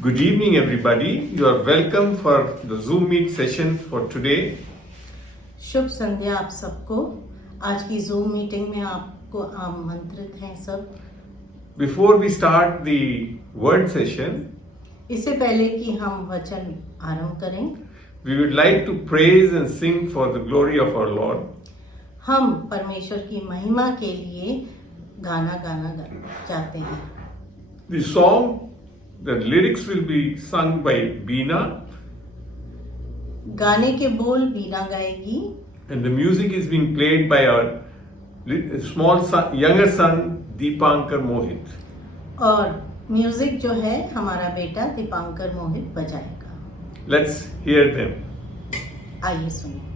Good evening, everybody. You are welcome for the Zoom Meet session for today. शुभ संध्या आप सबको। आज की zoom meeting में आपको आमंत्रित हैं सब। Before we start the word session, इससे पहले कि हम वचन आरंभ करें, we would like to praise and sing for the glory of our Lord. हम परमेश्वर की महिमा के लिए गाना गाना चाहते हैं। The song, the lyrics will be sung by Beena, गाने के बोल बीना गाएगी and the music is being played by our small son, younger son, Deepankar Mohit. और म्यूजिक जो है हमारा बेटा दीपांकर मोहित बजाएगा। Let's hear them. आइए सुनिए।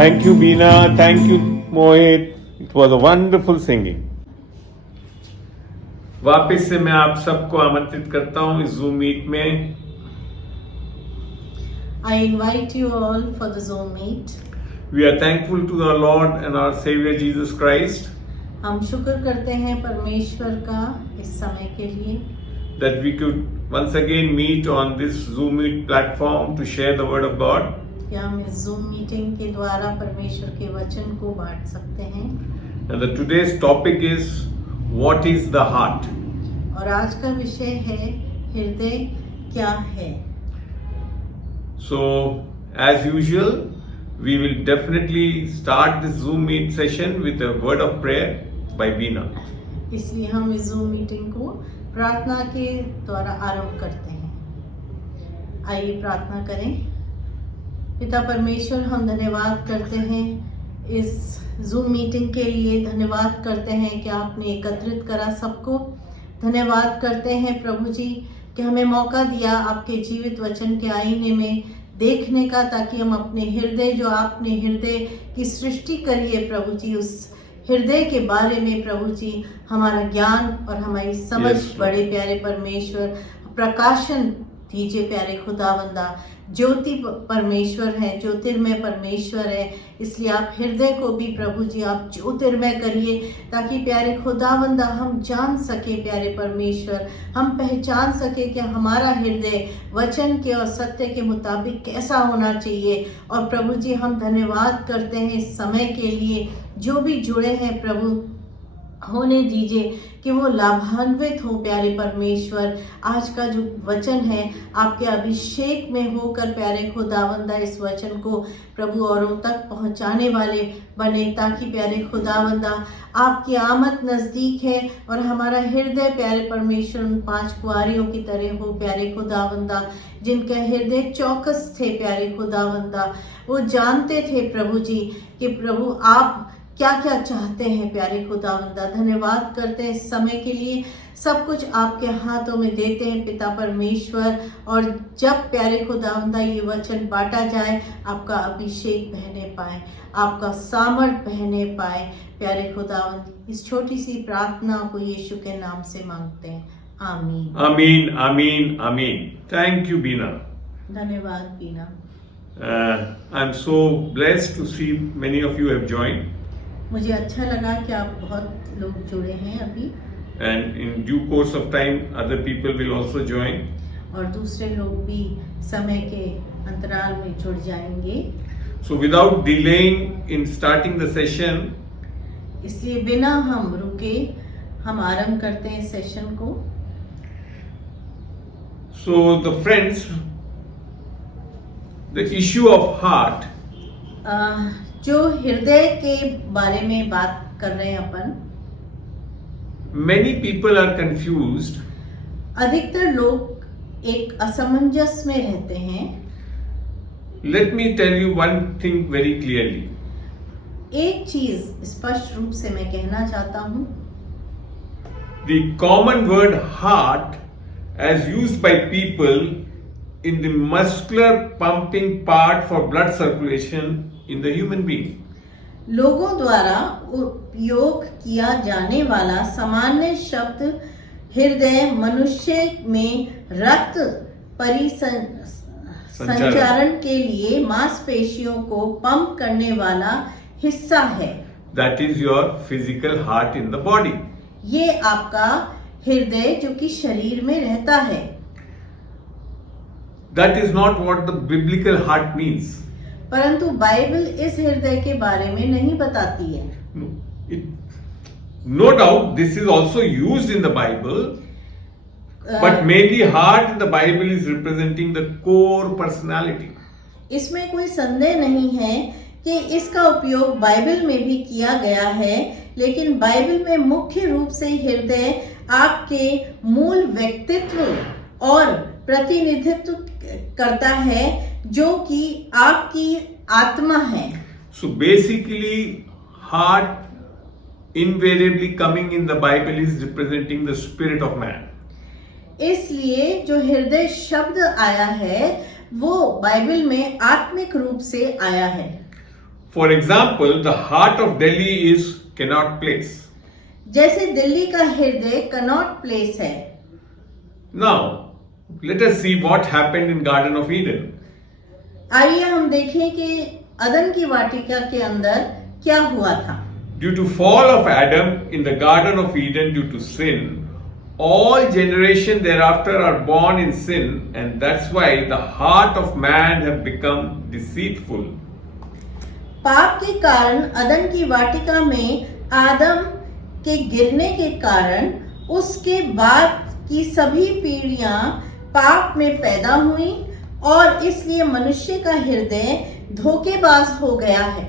Thank you, Beena. Thank you, Mohit. It was a wonderful singing. वापस से मैं आप सबको आमंत्रित करता हूं इस Zoom मीट में. I invite you all for the Zoom meet. We are thankful to the Lord and our Savior Jesus Christ हम शुक्र करते हैं परमेश्वर का इस समय के लिए that we could once again meet on this Zoom meet platform to share the word of God. कि हम इस Zoom मीटिंग के द्वारा परमेश्वर के वचन को बांट सकते हैं. And the today's topic is what is the heart? और आज का विषय है हृदय क्या है. So as usual, we will definitely start this Zoom meet session with a word of prayer by Beena. इसलिए हम इस Zoom मीटिंग को प्रार्थना के द्वारा आरंभ करते हैं. आइए प्रार्थना करें. पिता परमेश्वर, हम धन्यवाद करते हैं इस Zoom मीटिंग के लिए. धन्यवाद करते हैं कि आपने एकत्रित करा सबको. धन्यवाद करते हैं प्रभु जी कि हमें मौका दिया आपके जीवित वचन के आईने में देखने का, ताकि हम अपने हृदय, जो आपने हृदय की सृष्टि करी है प्रभु जी, उस हृदय के बारे में प्रभु जी हमारा ज्ञान और हमारी समझ बड़े प्यारे परमेश्वर प्रकाशन दीजिए. प्यारे खुदावंदा, ज्योति परमेश्वर है, ज्योतिर्मय परमेश्वर है, इसलिए आप हृदय को भी प्रभु जी आप ज्योतिर्मय करिए, ताकि प्यारे खुदावंदा हम जान सके, प्यारे परमेश्वर हम पहचान सके कि हमारा हृदय वचन के और सत्य के मुताबिक कैसा होना चाहिए. और प्रभु जी हम धन्यवाद करते हैं इस समय के लिए. जो भी जुड़े हैं प्रभु, होने दीजिए कि वो लाभान्वित हो प्यारे परमेश्वर. आज का जो वचन है आपके अभिषेक में होकर प्यारे खुदावंदा इस वचन को प्रभु औरों तक पहुंचाने वाले बने, ताकि प्यारे खुदावंदा आपकी आमद नज़दीक है और हमारा हृदय प्यारे परमेश्वर उन 5 कुआरियों की तरह हो प्यारे खुदावंदा, जिनके हृदय चौकस थे प्यारे खुदावंदा. वो जानते थे प्रभु जी कि प्रभु आप क्या क्या चाहते हैं प्यारे खुदावंदा. धन्यवाद करते हैं इस समय के लिए. सब कुछ आपके हाथों में देते हैं पिता परमेश्वर. और जब प्यारे खुदावंदा ये वचन बांटा जाए, आपका अभिषेक बहने पाए, आपका सामर्थ बहने पाए प्यारे खुदावंद. इस छोटी सी प्रार्थना को यीशु के नाम से मांगते हैं. आमीन. Amen, amen, amen. Thank you, Beena. धन्यवाद बीना. I'm so blessed to see many of you have joined. मुझे अच्छा लगा कि आप बहुत लोग जुड़े हैं अभी. And in due course of time, other people will also join. और दूसरे लोग भी समय के अंतराल में जुड़ जाएंगे. So without delaying in starting the session, इसलिए बिना हम रुके हम आरंभ करते हैं सेशन को. so the friends, the issue of heart जो हृदय के बारे में बात कर रहे हैं अपन, many people are confused. अधिकतर लोग एक असमंजस में रहते हैं. Let me tell you one thing very clearly. एक चीज स्पष्ट रूप से मैं कहना चाहता हूं. The common word heart, as used by people in the muscular pumping part for blood circulation in the human being. लोगों द्वारा उपयोग किया जाने वाला सामान्य शब्द हृदय मनुष्य में रक्त परिसंचारण के लिए मांसपेशियों को पंप करने वाला हिस्सा है. That is your physical heart in the body. ये आपका हृदय जो कि शरीर में रहता है. That is not what the biblical heart means. परंतु बाइबल इस हृदय के बारे में नहीं बताती है. No doubt this is also used in the Bible, but mainly heart in the Bible is representing the core personality. इसमें कोई संदेह नहीं है कि इसका उपयोग बाइबल में भी किया गया है, लेकिन बाइबल में मुख्य रूप से हृदय आपके मूल व्यक्तित्व और प्रतिनिधित्व करता है, जो कि आपकी आत्मा है. So basically, heart invariably coming in the Bible is representing the spirit of man. इसलिए जो हृदय शब्द आया है वो बाइबल में आत्मिक रूप से आया है. For example, the heart of Delhi is Connaught Place. जैसे दिल्ली का हृदय कनॉट प्लेस है। Now, let us see what happened in Garden of Eden. आइए हम देखें कि अदन की वाटिका के अंदर क्या हुआ था। Due to fall of Adam in the Garden of Eden due to sin, all generation thereafter are born in sin, and that's why the heart of man have become deceitful. पाप के कारण अदन की वाटिका में आदम के गिरने के कारण उसके बाद की सभी पीढ़ियां पाप में पैदा हुई और इसलिए मनुष्य का हृदय धोखेबाज हो गया है।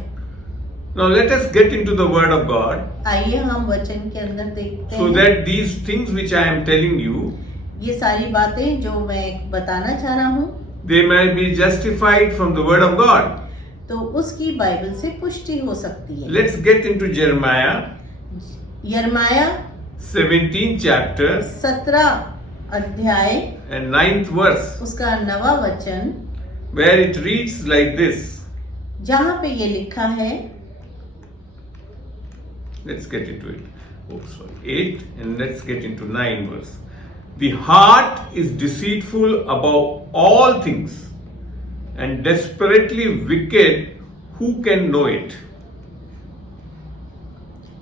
Now let us get into the word of God, आइए हम वचन के अंदर देखते so हैं। that these things which I am telling you, ये सारी बातें जो मैं बताना चाह रहा हूँ they may be justified from the word of God. तो उसकी बाइबल से पुष्टि हो सकती है। Let's get into Jeremiah यिर्मयाह 17th chapter 17 अध्याय and 9th verse, उसका 9वां वचन, where it reads like this. जहाँ पे ये लिखा है, Let's get into it. Oh, sorry. 8 and let's get into 9 verse. The heart is deceitful above all things and desperately wicked. Who can know it?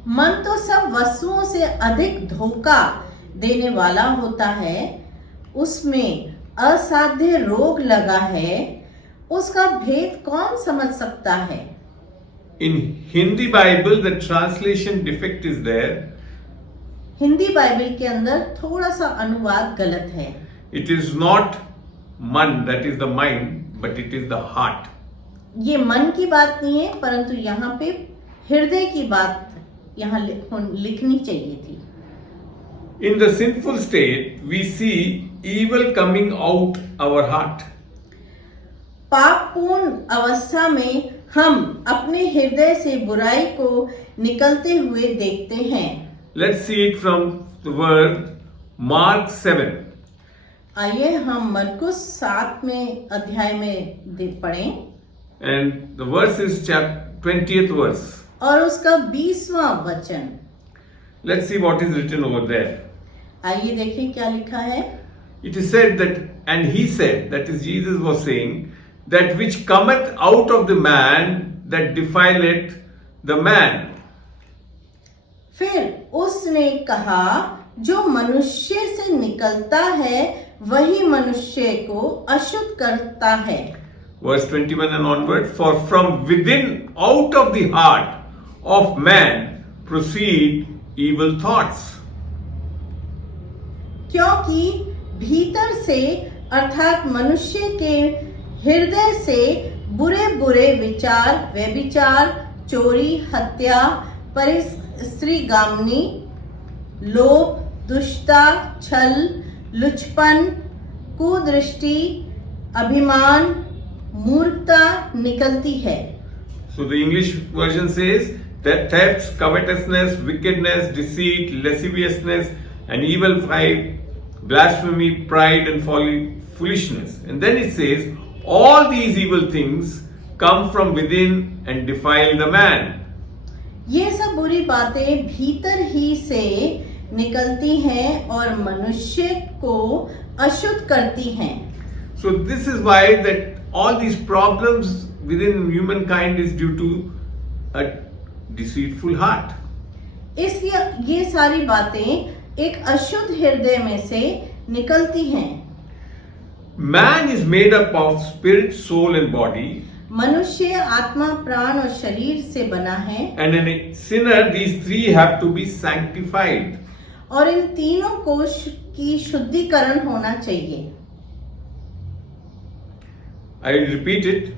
मन तो सब वस्तुओं से अधिक धोखा देने वाला होता है, उसमें असाध्य रोग लगा है, उसका भेद कौन समझ सकता है। In Hindi Bible, the translation defect is there. Hindi Bible के अंदर थोड़ा सा अनुवाद गलत है। It is not man, that is the mind, but it is the heart. ये मन की बात नहीं है, परंतु यहाँ पे हृदय की बात यहाँ लिखनी चाहिए थी। In the sinful state, we see evil coming out our heart. पापपूर्ण अवस्था में हम अपने हृदय से बुराई को निकलते हुए देखते हैं। Let's see it from the word Mark 7. आइए हम मरकुस 7 में अध्याय में पढ़ें And the verse is chapter 20th verse. और उसका 20वां वचन। Let's see what is written over there. आइए देखें क्या लिखा है। It is said that, and he said, that is Jesus was saying, that which cometh out of the man, that defileth the man. फिर उसने कहा, जो मनुष्य से निकलता है वही मनुष्य को अशुद्ध करता है। Verse 21 and onward. For from within, out of the heart of man, proceed evil thoughts. क्योंकि भीतर से अर्थात मनुष्य के हृदय से बुरे बुरे विचार, व्यभिचार, चोरी, हत्या, परस्त्रीगामनी, लोभ, दुष्टता, छल, लुचपन, कुदृष्टि, अभिमान, मूर्खता निकलती है। So the English version says that thefts, covetousness, wickedness, deceit, lasciviousness, and evil pride, blasphemy, pride, and folly, foolishness. And then it says, all these evil things come from within and defile the man. ये सब बुरी बातें भीतर ही से निकलती हैं और मनुष्य को अशुद्ध करती हैं। So this is why that all these problems within humankind is due to a deceitful heart. इसलिए ये सारी बातें एक अशुद्ध हृदय में से निकलती हैं। Man is made up of spirit, soul, and body. मनुष्य आत्मा, प्राण और शरीर से बना है And in a sinner, these three have to be sanctified. और इन तीनों को की शुद्धिकरण होना चाहिए। I will repeat it.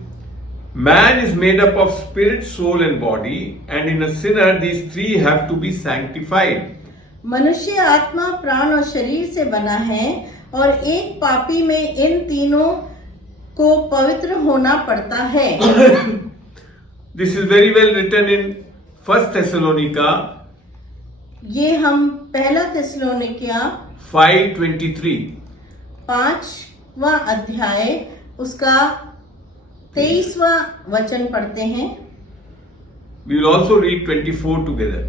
Man is made up of spirit, soul, and body, and in a sinner, these three have to be sanctified. मनुष्य आत्मा, प्राण और शरीर से बना है और एक पापी में इन तीनों को पवित्र होना पड़ता है। This is very well written in 1 Thessalonica ये हम पहला थिस्सलुनीकिया 5:23. 5वां अध्याय उसका 23वां वचन पढ़ते हैं। We will also read 24 together.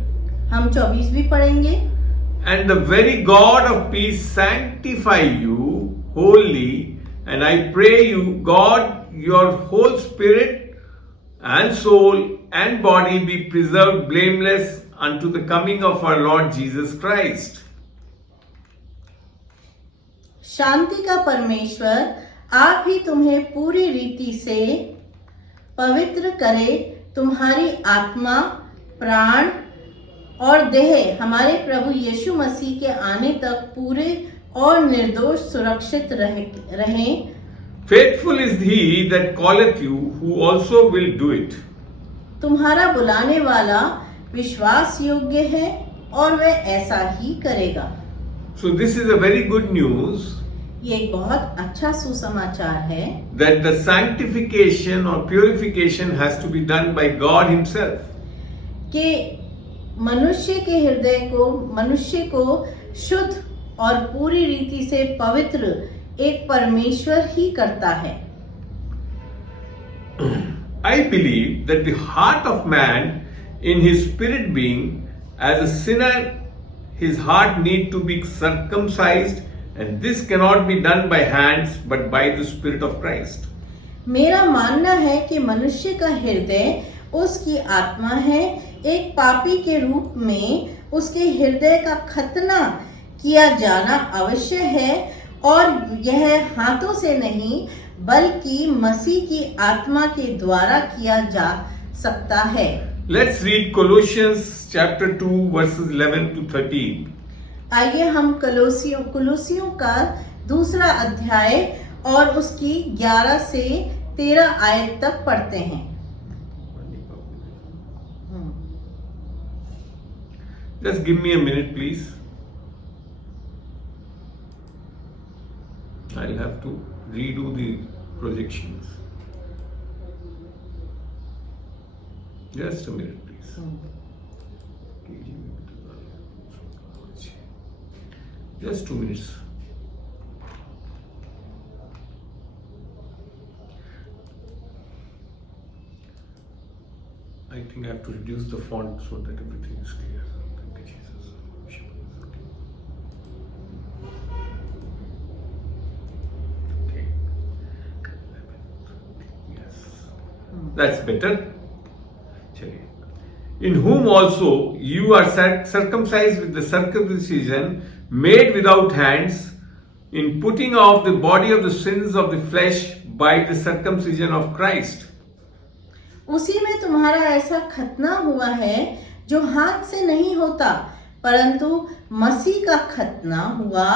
हम 24 भी पढ़ेंगे। And the very God of peace sanctify you wholly, and I pray you, God, your whole spirit and soul and body be preserved blameless unto the coming of our Lord Jesus Christ. शांति का परमेश्वर आप ही तुम्हें पूरी रीति से पवित्र करे, तुम्हारी आत्मा, प्राण और देह हमारे प्रभु यीशु मसीह के आने तक पूरे और निर्दोष सुरक्षित रहें। Faithful is he that calleth you, who also will do it. तुम्हारा बुलाने वाला विश्वास योग्य है और वह ऐसा ही करेगा। So this is a very good news ये एक बहुत अच्छा सुसमाचार है that the sanctification or purification has to be done by God himself. कि मनुष्य के हृदय को, मनुष्य को शुद्ध और पूरी रीति से पवित्र एक परमेश्वर ही करता है। I believe that the heart of man in his spirit being, as a sinner, his heart need to be circumcised, and this cannot be done by hands but by the Spirit of Christ. मेरा मानना है कि मनुष्य का हृदय उसकी आत्मा है, एक पापी के रूप में उसके हृदय का खतना किया जाना आवश्यक है, और यह हाथों से नहीं बल्कि मसीह की आत्मा के द्वारा किया जा सकता है। Let's read Colossians chapter 2 verses 11 to 13. आइए हम कुलुसियों का दूसरा अध्याय और उसकी 11 से 13 आयत तक पढ़ते हैं। Just give me a minute, please. I'll have to redo the projections. Just a minute, please. Just 2 minutes. I think I have to reduce the font so that everything is clear. Thank you, Jesus. Okay. Yes. That's better. Chaliye. In whom also you are circumcised with the circumcision made without hands, in putting off the body of the sins of the flesh by the circumcision of Christ. उसी में तुम्हारा ऐसा खतना हुआ है जो हाथ से नहीं होता, परंतु मसीह का खतना हुआ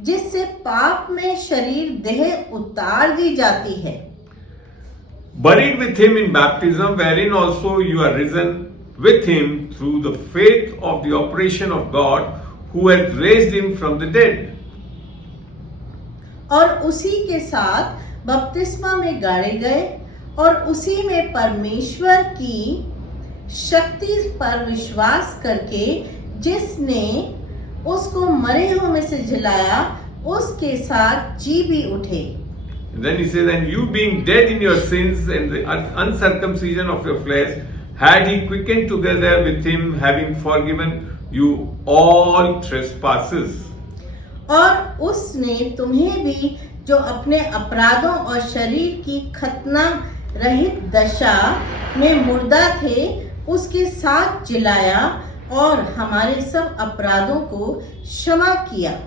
जिससे पाप में शरीर देह उतार दी जाती है। Buried with him in baptism, wherein also you are risen with him through the faith of the operation of God, who hath raised him from the dead. और उसी के साथ बपतिस्मा में गाड़े गए और उसी में परमेश्वर की शक्ति पर विश्वास करके जिसने उसको मरे हुए में से जिलाया, उसके साथ जी भी उठे। And then he says, and you being dead in your sins and the uncircumcision of your flesh, had he quickened together with him, having forgiven you all trespasses. और उसने तुम्हें भी जो अपने अपराधों और शरीर की खतना रहित दशा में मुर्दा थे, उसके साथ जिलाया और हमारे सब अपराधों को क्षमा किया।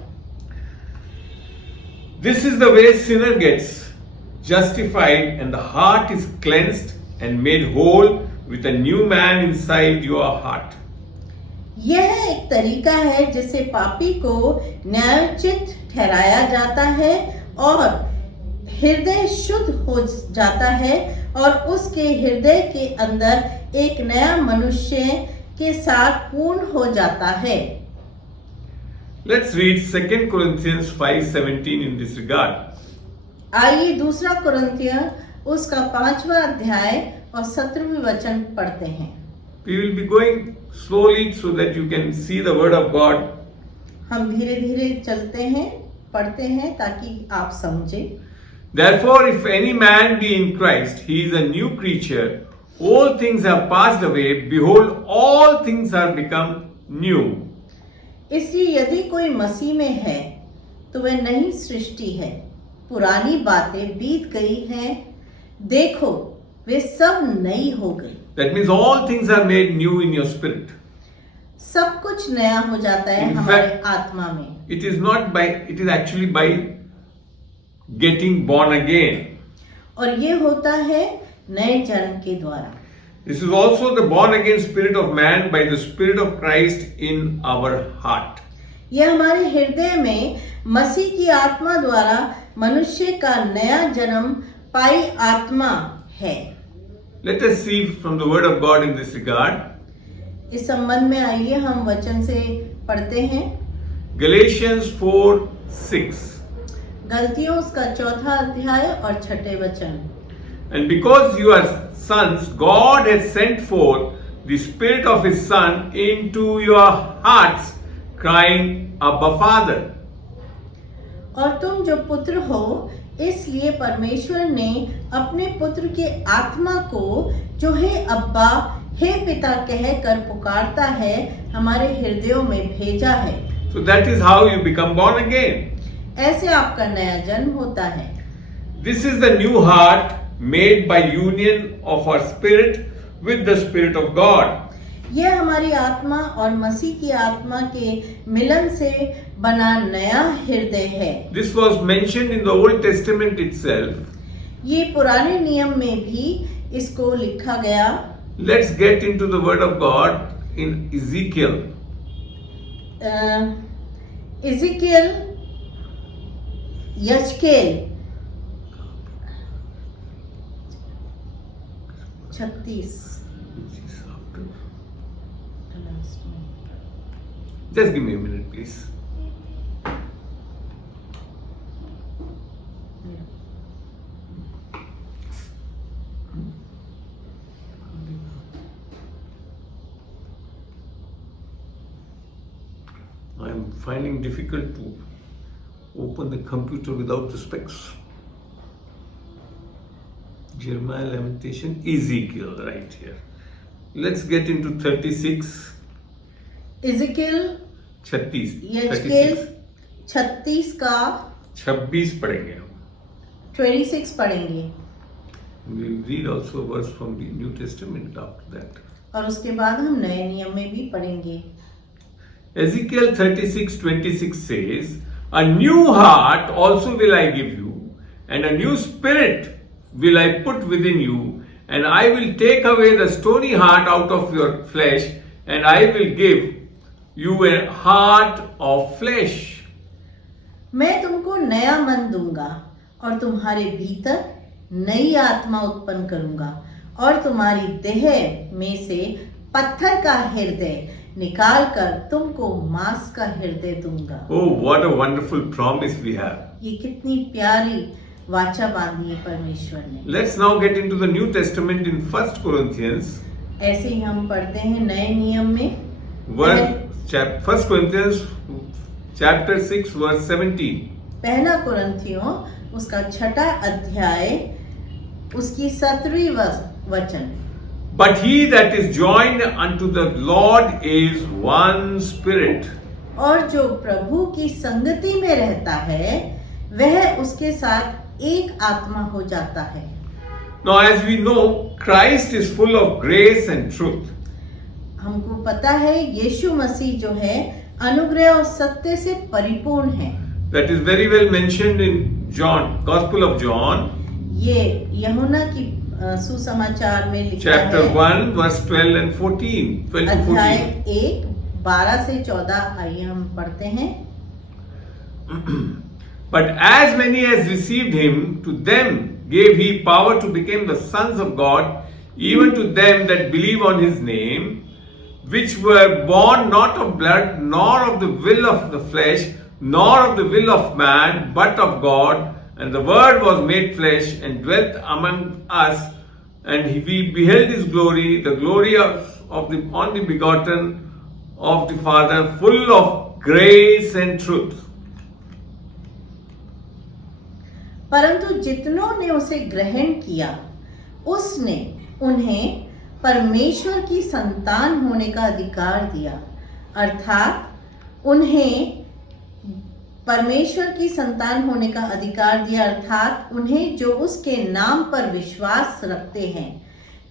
This is the way sinner gets justified and the heart is cleansed and made whole with a new man inside your heart. यह एक तरीका है जिससे पापी को न्यायोचित ठहराया जाता है और हृदय शुद्ध हो जाता है और उसके हृदय के अंदर एक नया मनुष्य के साथ पूर्ण हो जाता है। Let's read 2 Corinthians 5:17 in this regard. आइए दूसरा कुरिन्थियों उसका 5वां अध्याय और 17वें वचन पढ़ते हैं। We will be going slowly so that you can see the word of God. हम धीरे धीरे चलते हैं, पढ़ते हैं ताकि आप समझें। Therefore, if any man be in Christ, he is a new creature. all things have passed away, behold, all things are become new. इसलिए यदि कोई मसीह में है तो वह नई सृष्टि है, पुरानी बातें बीत गई हैं, देखो वे सब नई हो गई। That means all things are made new in your spirit. सब कुछ नया हो जाता है In हमारे fact, आत्मा में। It is actually by getting born again. और ये होता है नए जन्म के द्वारा। This is also the born again spirit of man by the spirit of Christ in our heart. यह हमारे हृदय में मसीह की आत्मा द्वारा मनुष्य का नया जन्म पाई आत्मा है। Let us see from the word of God in this regard. इस संबंध में आइए हम वचन से पढ़ते हैं। Galatians 4:6. गलतियों उसका 4 अध्याय और 6 वचन। And because you are sons, God has sent forth the Spirit of His Son into your hearts, crying, Abba, Father. और तुम जो पुत्र हो, इसलिए परमेश्वर ने अपने पुत्र के आत्मा को जो हे अब्बा, हे पिता कहकर पुकारता है, हमारे हृदयों में भेजा है। So that is how you become born again. ऐसे आपका नया जन्म होता है। This is the new heart made by union of our spirit with the Spirit of God. यह हमारी आत्मा और मसीह की आत्मा के मिलन से बना नया हृदय है। This was mentioned in the Old Testament itself. ये पुराने नियम में भी इसको लिखा गया। Let's get into the Word of God in Ezekiel. इज़िकियल, यशकेल 36। Just give me a minute, please. I am finding difficult to open the computer without the specs. Jeremiah, Lamentation, Ezekiel, right here. Let's get into 36. इज़िकियल, 36. यशकेल 36 का 26 पढ़ेंगे हम. 26 पढ़ेंगे We'll read also a verse from the New Testament after that. और उसके बाद हम नए नियम में भी पढ़ेंगे। Ezekiel 36:26 says, A new heart also will I give you, and a new spirit will I put within you, and I will take away the stony heart out of your flesh, and I will give you a heart of flesh. मैं तुमको नया मन दूंगा और तुम्हारे भीतर नई आत्मा उत्पन्न करूंगा और तुम्हारी देह में से पत्थर का हृदय निकाल कर तुमको मांस का हृदय दूंगा। Oh, what a wonderful promise we have. ये कितनी प्यारी वाचा बांधी है परमेश्वर ने। Let's now get into the New Testament in 1 Corinthians. ऐसे ही हम पढ़ते हैं नए नियम में 1 Corinthians chapter 6 verse 17. पहला कुरिन्थियों उसका 6 अध्याय उसकी 17वीं वचन। But he that is joined unto the Lord is one spirit. और जो प्रभु की संगति में रहता है वह उसके साथ एक आत्मा हो जाता है। Now as we know, Christ is full of grace and truth. हमको पता है यीशु मसीह जो है अनुग्रह और सत्य से परिपूर्ण है। That is very well mentioned in John, Gospel of John, ये यूहन्ना की सुसमाचार में लिखा chapter है 1 verse 12 and 14, 12 to अध्याय 14. 1 12 से 14। आइए हम पढ़ते हैं। But as many as received him, to them gave he power to become the sons of God, even to them that believe on his name, which were born not of blood, nor of the will of the flesh, nor of the will of man, but of God. And the Word was made flesh and dwelt among us, and we beheld his glory, the glory of the only begotten of the Father, full of grace and truth. परंतु जितनों ने उसे ग्रहण किया उसने उन्हें परमेश्वर की संतान होने का अधिकार दिया, अर्थात उन्हें परमेश्वर की संतान होने का अधिकार दिया, अर्थात उन्हें जो उसके नाम पर विश्वास रखते हैं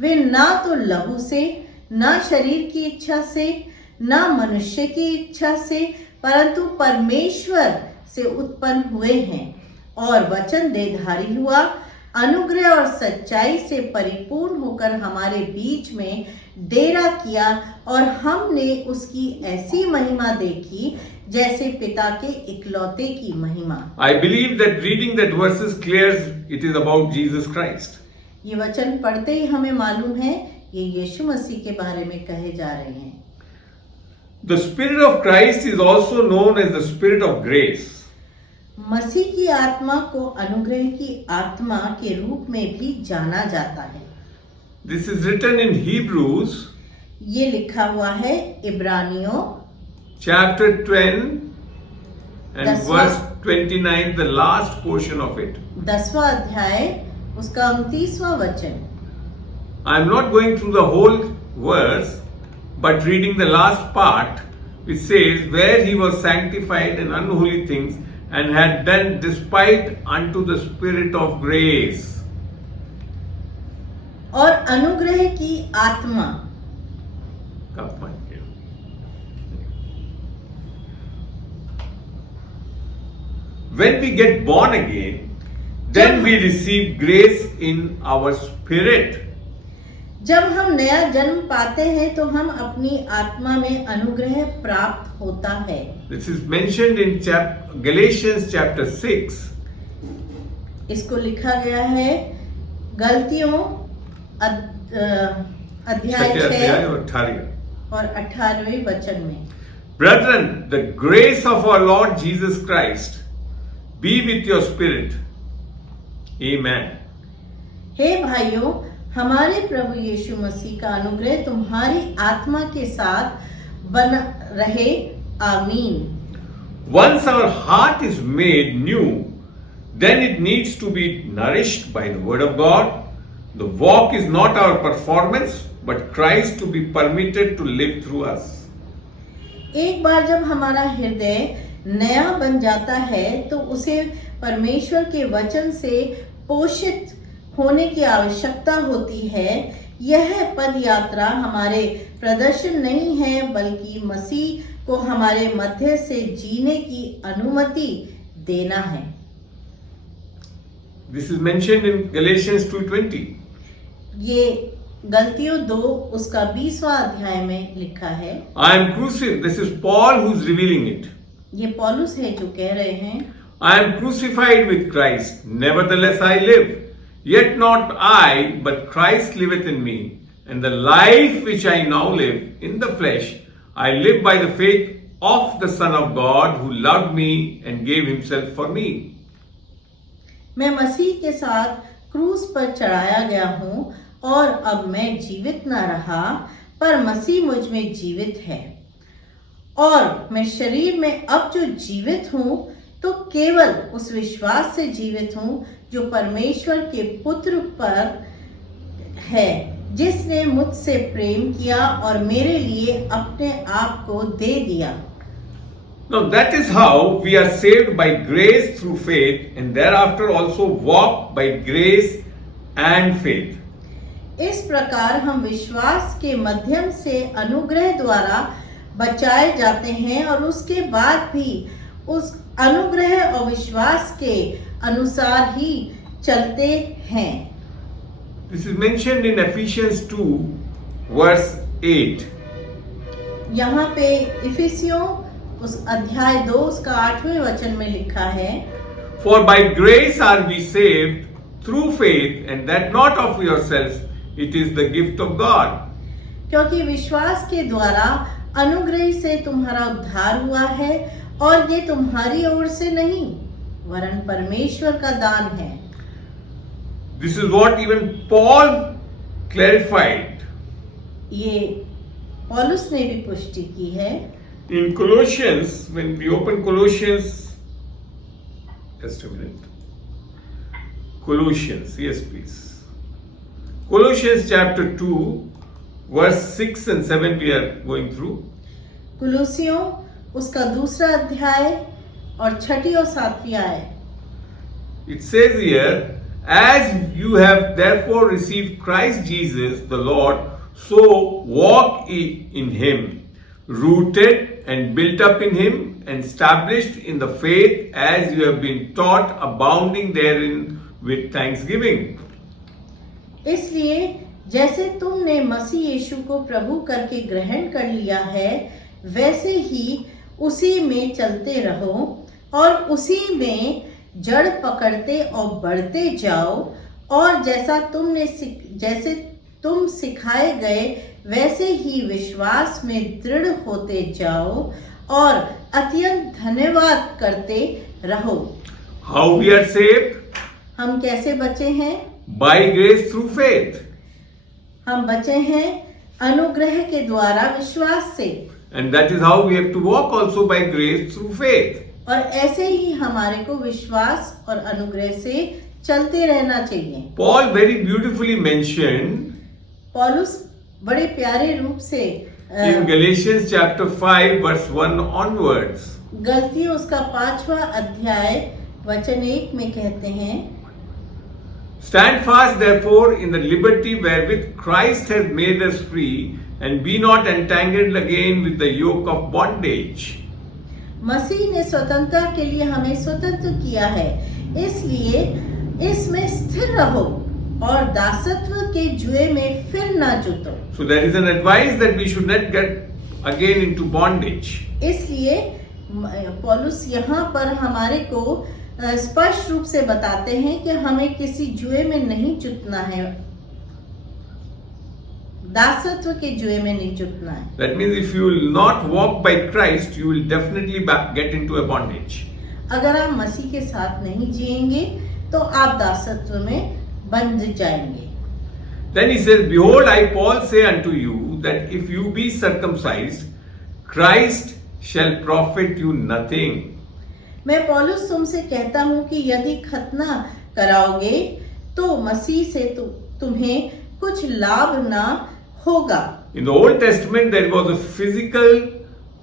वे ना तो लहू से, ना शरीर की इच्छा से, ना मनुष्य की इच्छा से, परंतु परमेश्वर से उत्पन्न हुए हैं। और वचन देहधारी हुआ, अनुग्रह और सच्चाई से परिपूर्ण होकर हमारे बीच में डेरा किया, और हमने उसकी ऐसी महिमा देखी जैसे पिता के इकलौते की महिमा। I believe that reading that verses clears it is about Jesus Christ. ये वचन पढ़ते ही हमें मालूम है ये यीशु मसीह के बारे में कहे जा रहे हैं। The Spirit of Christ is also known as the Spirit of grace. मसीह की आत्मा को अनुग्रह की आत्मा के रूप में भी जाना जाता है। This is written in Hebrews ये लिखा हुआ है इब्रानियों chapter 10 and Daswa- verse 29, the last portion of it. 10वां अध्याय उसका 29वां वचन। I am not going through the whole verse, but reading the last part, which says, where he was sanctified in unholy things and had done despite unto the Spirit of grace. और अनुग्रह की आत्मा When we get born again, then we receive grace in our spirit. जब हम नया जन्म पाते हैं तो हम अपनी आत्मा में अनुग्रह प्राप्त होता है। This is mentioned in Galatians chapter 6. इसको लिखा गया है गलतियों अध्याय 6 और 18वें वचन में। Brethren, the grace of our Lord Jesus Christ be with your spirit. Amen. हे भाइयों, हमारे प्रभु यीशु मसीह का अनुग्रह तुम्हारी आत्मा के साथ बना रहे। आमीन। Once our heart is made new, then it needs to be nourished by the word of God. The walk is not our performance, but Christ to be permitted to live through us. एक बार जब हमारा हृदय नया बन जाता है तो उसे परमेश्वर के वचन से पोषित होने की आवश्यकता होती है। यह पद यात्रा हमारे प्रदर्शन नहीं है, बल्कि मसीह को हमारे मध्य से जीने की अनुमति देना है। This is mentioned in Galatians 2:20. ये गलतियों 2 उसका 20वां अध्याय में लिखा है। I am crucified. This is Paul who's revealing it. ये पौलुस है जो कह रहे हैं, I am crucified with Christ. Nevertheless I live. Yet not I, but Christ liveth in me. And the life which I now live in the flesh, I live by the faith of the Son of God who loved me and gave himself for me. मैं मसीह के साथ क्रूस पर चढ़ाया गया हूँ और अब मैं जीवित न रहा, पर मसीह मुझ में जीवित है। और मैं शरीर में अब जो जीवित हूँ तो केवल उस विश्वास से जीवित हूँ जो परमेश्वर के पुत्र पर है, जिसने मुझसे प्रेम किया और मेरे लिए अपने आप को दे दिया। Now that is how we are saved by grace through faith, and thereafter also walk by grace and faith. इस प्रकार हम विश्वास के माध्यम से अनुग्रह द्वारा बचाए जाते हैं और उसके बाद भी उस अनुग्रह और विश्वास के अनुसार ही चलते हैं। This is mentioned in Ephesians 2 verse 8. यहाँ पे इफिसियों उस अध्याय 2 उसका 8वें वचन में लिखा है, For by grace are we saved through faith, and that not of yourselves, it is the gift of God. क्योंकि विश्वास के द्वारा अनुग्रह से तुम्हारा उद्धार हुआ है और ये तुम्हारी ओर से नहीं वरन परमेश्वर का दान है। This is what even Paul clarified ये पौलुस ने भी पुष्टि की है। in Colossians. When we open Colossians, just a minute. Colossians, yes please. Colossians chapter 2, verse 6 and 7 we are going through. कुलूसियों उसका दूसरा अध्याय और छठी और सातवीं आयत। It says here, as you have therefore received Christ Jesus the Lord, so walk in him, rooted and built up in him, and established in the faith as you have been taught, abounding therein with thanksgiving. इसलिए जैसे तुमने मसीह यीशु को प्रभु करके ग्रहण कर लिया है, वैसे ही उसी में चलते रहो और उसी में जड़ पकड़ते और बढ़ते जाओ, और जैसे तुम सिखाए गए वैसे ही विश्वास में दृढ़ होते जाओ और अत्यंत धन्यवाद करते रहो। How we are saved? हम कैसे बचे हैं? By grace through faith. हम बचे हैं अनुग्रह के द्वारा विश्वास से, And that is how we have to walk also, by grace through faith. और ऐसे ही हमारे को विश्वास और अनुग्रह से चलते रहना चाहिए। Paul very beautifully mentioned पौलुस बड़े प्यारे रूप से in Galatians chapter 5 verse 1 onwards. गलतियों उसका 5वां अध्याय वचन 1 में कहते हैं, Stand fast therefore in the liberty wherewith Christ has made us free, and be not entangled again with the yoke of bondage. मसीह ने स्वतंत्रता के लिए हमें स्वतंत्र किया है, इसलिए इसमें स्थिर रहो और दासत्व के जुए में फिर ना जुटो। So there is an advice that we should not get again into bondage. इसलिए पौलुस यहाँ पर हमारे को स्पष्ट रूप से बताते हैं कि हमें किसी जुए में नहीं जुटना है, दासत्व के जुए में नहीं जुटना है। That means if you will not walk by Christ, you will definitely get into a bondage. अगर आप मसीह के साथ नहीं जिएंगे तो आप दासत्व में बंध जाएंगे। Then he says, Behold, I Paul say unto you that if you be circumcised, Christ shall profit you nothing. मैं पौलुस तुमसे कहता हूँ कि यदि खतना कराओगे तो मसीह से तुम्हें कुछ लाभ ना होगा। In the Old Testament, there was a physical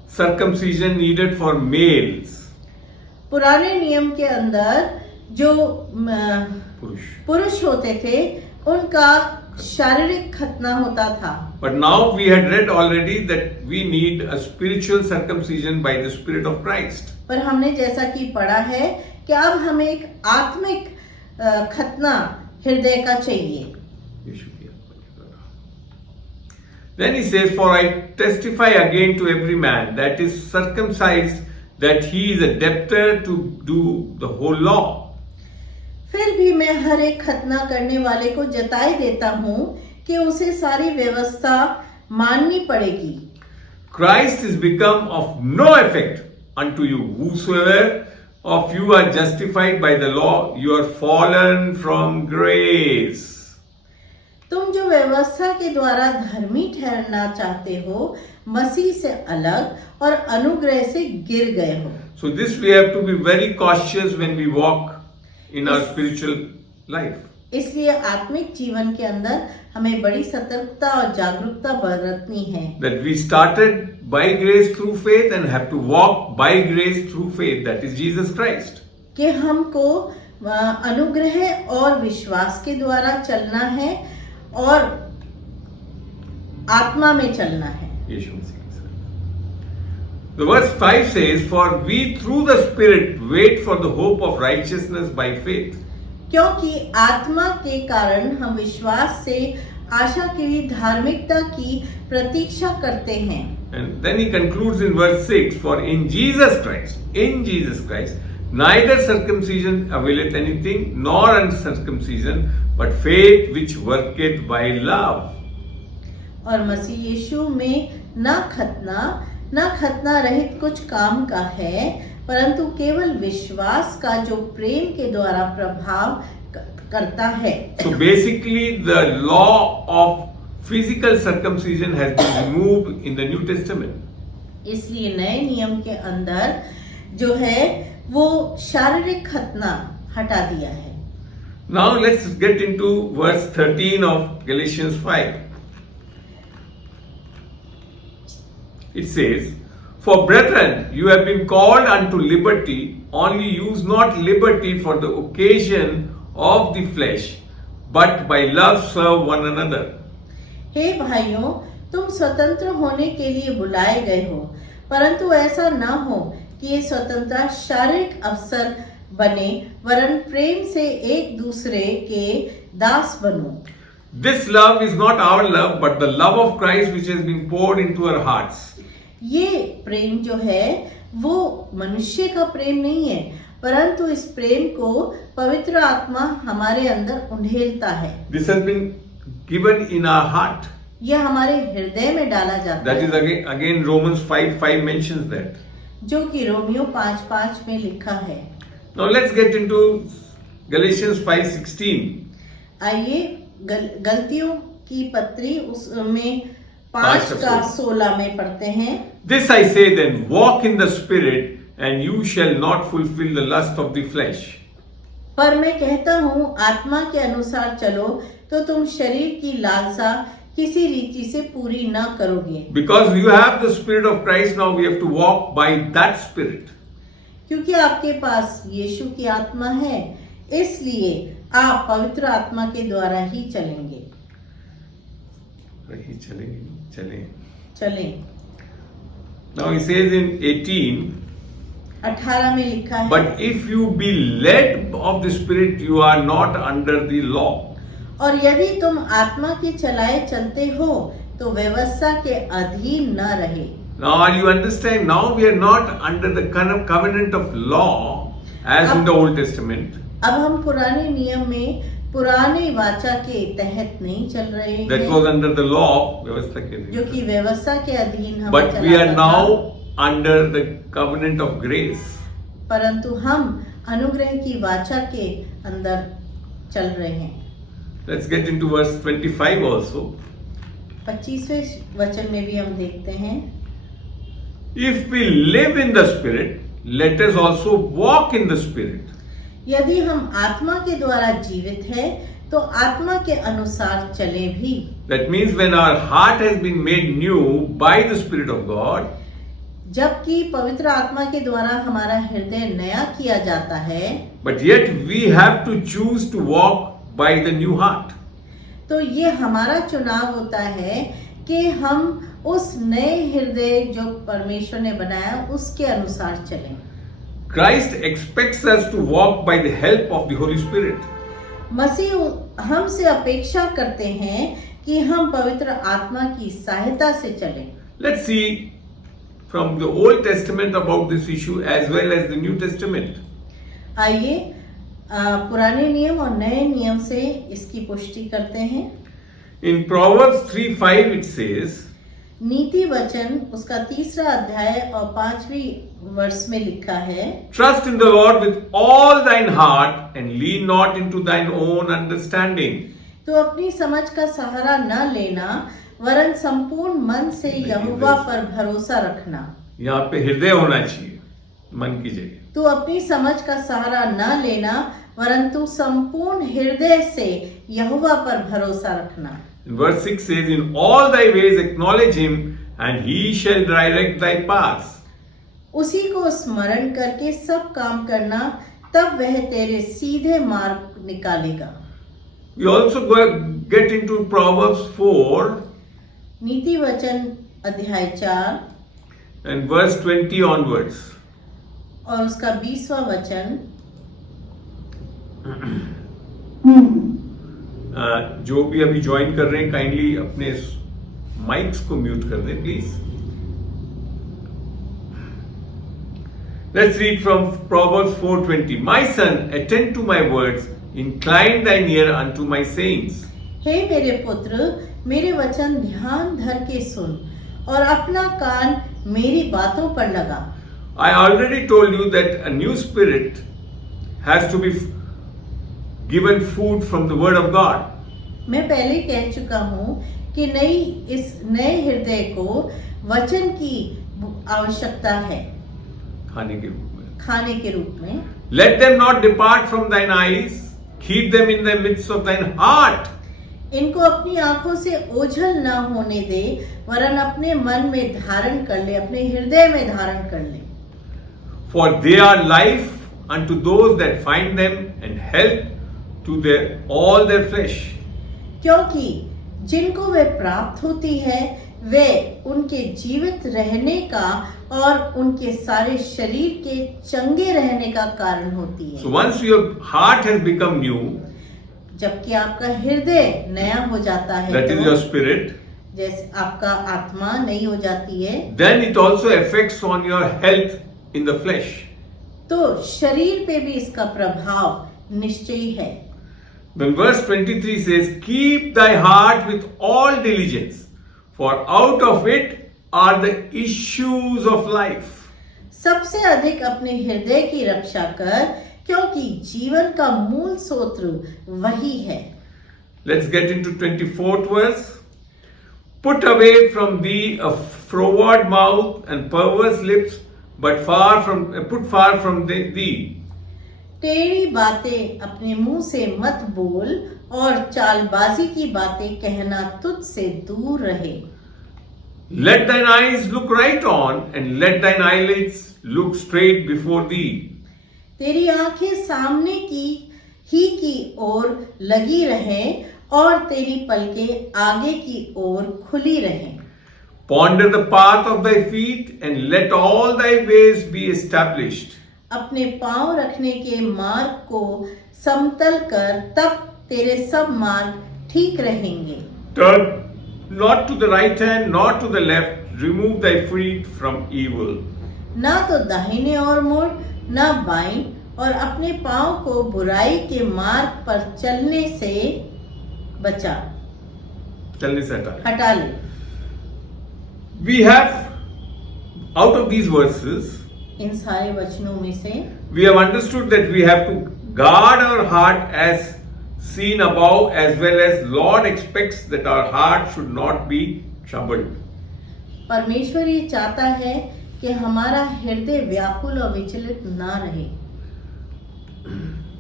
circumcision needed for males. पुराने नियम के अंदर जो पुरुष होते थे उनका शारीरिक खतना होता था। But now we had read already that we need a spiritual circumcision by the Spirit of Christ. पर हमने जैसा कि पढ़ा है कि अब हमें एक आत्मिक खतना हृदय का चाहिए। Then he says, For I testify again to every man that is circumcised that he is a debtor to do the whole law. फिर भी मैं हर एक खतना करने वाले को जताई देता हूँ कि उसे सारी व्यवस्था माननी पड़ेगी। Christ is become of no effect unto you. Whosoever of you are justified by the law, you are fallen from grace. तुम जो व्यवस्था के द्वारा धर्मी ठहरना चाहते हो, मसीह से अलग और अनुग्रह से गिर गए हो। So this we have to be very cautious when we walk in our spiritual life. इसलिए आत्मिक जीवन के अंदर हमें बड़ी सतर्कता और जागरूकता बरतनी है। That we started by grace through faith and have to walk by grace through faith, that is Jesus Christ. कि हमको अनुग्रह और विश्वास के द्वारा चलना है और आत्मा में चलना है। The verse 5 says, For we through the Spirit wait for the hope of righteousness by faith. क्योंकि आत्मा के कारण हम विश्वास से आशा की धार्मिकता की प्रतीक्षा करते हैं। And then he concludes in verse 6, For in Jesus Christ, neither circumcision availeth anything, nor uncircumcision, but faith which worketh by love. और मसीह यीशु में न खतना रहित कुछ काम का है, परंतु केवल विश्वास का जो प्रेम के द्वारा प्रभाव करता है। So basically the law of physical circumcision has been removed in the New Testament. इसलिए नए नियम के अंदर जो है वो शारीरिक खतना हटा दिया है। Now let's get into verse 13 of Galatians 5. It says, "For brethren, you have been called unto liberty, only use not liberty for the occasion of the flesh, but by love serve one another." हे भाइयों, तुम स्वतंत्र होने के लिए बुलाए गए हो, परंतु ऐसा न हो कि ये स्वतंत्रता शारीरिक अवसर बने, वरन प्रेम से एक दूसरे के दास बनो। This love is not our love, but the love of Christ which has been poured into our hearts. ये प्रेम जो है वो मनुष्य का प्रेम नहीं है, परंतु इस प्रेम को पवित्र आत्मा हमारे अंदर उंडेलता है। This has been given in our heart. यह हमारे हृदय में डाला जाता That is है, again Romans 5:5 mentions that. जो कि रोमियो 5:5 में लिखा है। Now let's get into Galatians 5:16. आइए गलतियों की पत्री उसमें 5:16 में पढ़ते हैं। This I say then, walk in the Spirit, and you shall not fulfill the lust of the flesh. पर मैं कहता हूँ आत्मा के अनुसार चलो तो तुम शरीर की लालसा किसी रीति से पूरी न करोगे। Because you have the Spirit of Christ, now we have to walk by that Spirit. क्योंकि आपके पास यीशु की आत्मा है, इसलिए आप पवित्र आत्मा के द्वारा ही चलेंगे। चलें। Now he says in 18, 18 में लिखा है, but if you be led of the Spirit, you are not under the law. और यदि तुम आत्मा के चलाए चलते हो तो व्यवस्था के अधीन न रहे। Now you understand, now we are not under the covenant of law as in the Old Testament. अब हम पुराने नियम में पुराने वाचा के तहत नहीं चल रहे हैं, That was under the law, व्यवस्था के जो कि व्यवस्था के अधीन हमें But we are चलाता now था। under the covenant of grace. परंतु हम अनुग्रह की वाचा के अंदर चल रहे हैं। Let's get into verse 25 also. 25वें वचन में भी हम देखते हैं, If we live in the Spirit, let us also walk in the Spirit. यदि हम आत्मा के द्वारा जीवित है तो आत्मा के अनुसार चले भी। That means when our heart has been made new by the Spirit of God, जबकि पवित्र आत्मा के द्वारा हमारा हृदय नया किया जाता है, but yet we have to choose to walk by the new heart. तो ये हमारा चुनाव होता है कि हम उस नए हृदय जो परमेश्वर ने बनाया उसके अनुसार चलें। Christ expects us to walk by the help of the Holy Spirit. मसीह हमसे अपेक्षा करते हैं कि हम पवित्र आत्मा की सहायता से चलें। Let's see from the Old Testament about this issue as well as the New Testament. आइए पुराने नियम और नए नियम से इसकी पुष्टि करते हैं। In Proverbs 3:5 it says, नीति वचन उसका 3रा अध्याय और 5वीं वर्ष में लिखा है, Trust in the Lord with all thine heart and lean not into thine own understanding. तो अपनी समझ का सहारा न लेना वरन संपूर्ण मन से यहोवा पर भरोसा रखना। यहाँ पे हृदय होना चाहिए मन की जगह। तो अपनी समझ का सहारा न लेना वरन तू संपूर्ण हृदय से यहोवा पर भरोसा रखना। Verse 6 says, In all thy ways acknowledge him, and he shall direct thy paths. उसी को स्मरण करके सब काम करना, तब वह तेरे सीधे मार्ग निकालेगा। We also get into Proverbs 4 नीति वचन अध्याय 4 and verse 20 onwards. और उसका 20वां वचन। जो भी अभी ज्वाइन कर रहे हैं काइंडली अपने माइक्स को म्यूट कर दें please. Let's read from Proverbs 4:20. My son, attend to my words, incline thine ear unto my sayings. हे मेरे पुत्र, मेरे वचन ध्यान धर के सुन और अपना कान मेरी बातों पर लगा। I already told you that a new spirit has to be given food from the word of God. मैं पहले कह चुका हूँ कि इस नए हृदय को वचन की आवश्यकता है खाने के रूप में। खाने के रूप में। Let them not depart from thine eyes, Keep them in the midst of thine heart. इनको अपनी आंखों से ओझल न होने दे, वरन अपने मन में धारण कर ले, अपने हृदय में धारण कर ले। For they are life unto those that find them, and health to all their flesh. क्योंकि जिनको वे प्राप्त होती है, वे उनके जीवित रहने का और उनके सारे शरीर के चंगे रहने का कारण होती है। So once your heart has become new, जबकि आपका हृदय नया हो जाता है, that is your spirit, जैसे आपका आत्मा नई हो जाती है, then it also affects on your health in the flesh. तो शरीर पे भी इसका प्रभाव निश्चयी है। When verse 23 says, keep thy heart with all diligence, for out of it are the issues of life. सबसे अधिक अपने हृदय की रक्षा कर, क्योंकि जीवन का मूल स्रोत वही है। Let's get into 24th verse. Put away from thee a froward mouth and perverse lips, but put far from thee. टेढ़ी बातें अपने मुंह से मत बोल, और चालबाजी की बातें कहना तुझ से दूर रहे। Let thine eyes look right on, and let thine eyelids look straight before thee. तेरी आंखें सामने की ओर लगी रहें, और तेरी पलकें आगे की ओर खुली रहें। Ponder the path of thy feet, and let all thy ways be established. अपने पांव रखने के मार्ग को समतल कर, तब तेरे सब मार्ग ठीक रहेंगे। Turn not to the right hand, nor to the left. Remove thy feet from evil. ना तो दाहिने ओर मुड़, ना बाईं, और अपने पांव को बुराई के मार्ग पर चलने से बचा, चलने से हटा ले। We have, out of these verses, इन सारे वचनों में से we have understood that we have to guard our heart as seen above, as well as Lord expects that our heart should not be troubled. परमेश्वर ये चाहता है कि हमारा हृदय व्याकुल और विचलित ना रहे।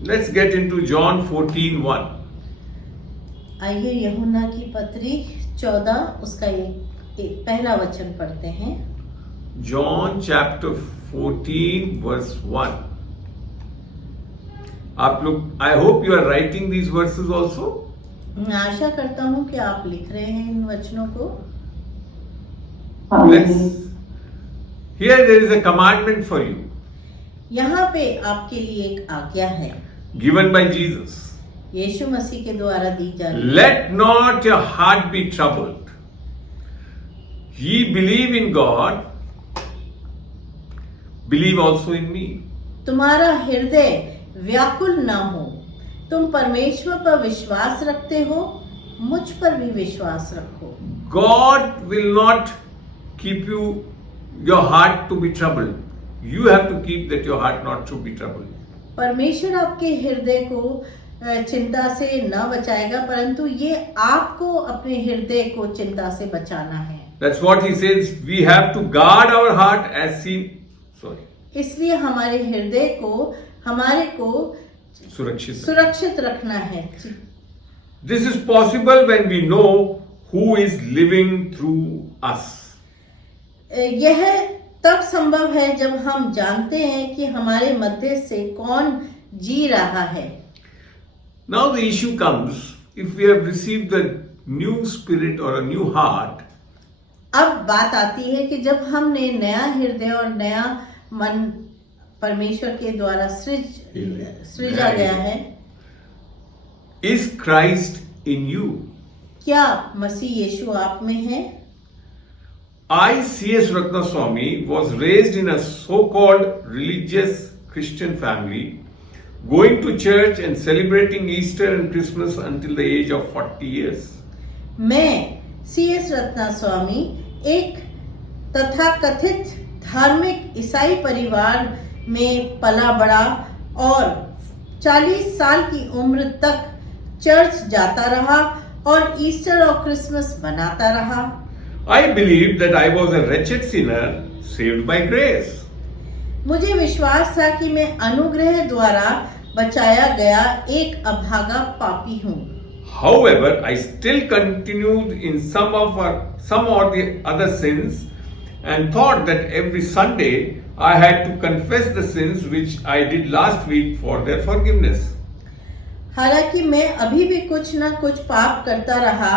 Let's get into John 14:1. आइए यूहन्ना की पत्री 14 उसका एक पहला वचन पढ़ते हैं। John chapter 14 verse 1. आप लोग, I hope you are writing these verses also. मैं आशा करता हूँ कि आप लिख रहे हैं इन वचनों को। Here there is a commandment for you, यहाँ पे आपके लिए एक आज्ञा है, given by Jesus. यीशु मसीह के द्वारा दी जा रही है। Let not your heart be troubled. Ye believe in God, believe also in me. तुम्हारा हृदय व्याकुल ना हो, तुम परमेश्वर पर विश्वास रखते हो, मुझ पर भी विश्वास रखो। God will not keep your heart to be troubled. You have to keep that your heart not to be troubled. परमेश्वर आपके हृदय को चिंता से न बचाएगा, परंतु ये आपको अपने हृदय को चिंता से बचाना है। That's what he says. We have to guard our heart as seen. Sorry. इसलिए हमारे हृदय को हमारे को सुरक्षित रखना है। This is possible when we know who is living through us. यह तब संभव है जब हम जानते हैं कि हमारे मध्य से कौन जी रहा है। Now the issue comes, if we have received the new spirit or a new heart, अब बात आती है कि जब हमने नया हृदय और नया मन परमेश्वर के द्वारा सृजा गया है, is Christ in you? क्या मसीह यीशु आप में है? I, C.S. Ratnaswamy, was raised in a so-called religious Christian family, going to church and celebrating Easter and Christmas until the age of 40 years. मैं C.S. रत्नास्वामी एक तथाकथित धार्मिक ईसाई परिवार में पला बड़ा और 40 साल की उम्र तक चर्च जाता रहा और ईस्टर और क्रिसमस मनाता रहा। I believed that I was a wretched sinner saved by grace. मुझे विश्वास था कि मैं अनुग्रह द्वारा बचाया गया एक अभागा पापी हूँ। However, I still continued in some or the other sins and thought that every Sunday I had to confess the sins which I did last week for their forgiveness. हालांकि मैं अभी भी कुछ न कुछ पाप करता रहा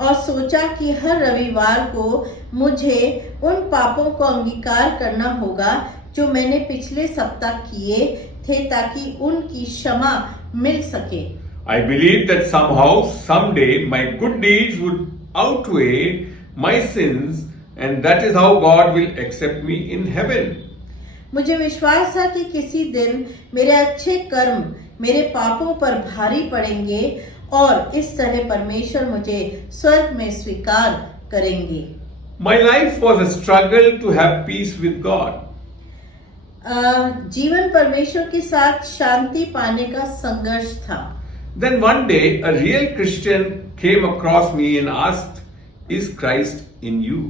और सोचा कि हर रविवार को मुझे उन पापों को अंगीकार करना होगा जो मैंने पिछले सप्ताह किए थे ताकि उनकी क्षमा मिल सके। I believed that somehow, someday, my good deeds would outweigh my sins, and that is how God will accept me in heaven. मुझे विश्वास था कि किसी दिन मेरे अच्छे कर्म मेरे पापों पर भारी पड़ेंगे और इस तरह परमेश्वर मुझे स्वर्ग में स्वीकार करेंगे। My life was a struggle to have peace with God. जीवन परमेश्वर के साथ शांति पाने का संघर्ष था। Then one day, a real Christian came across me and asked, "Is Christ in you?"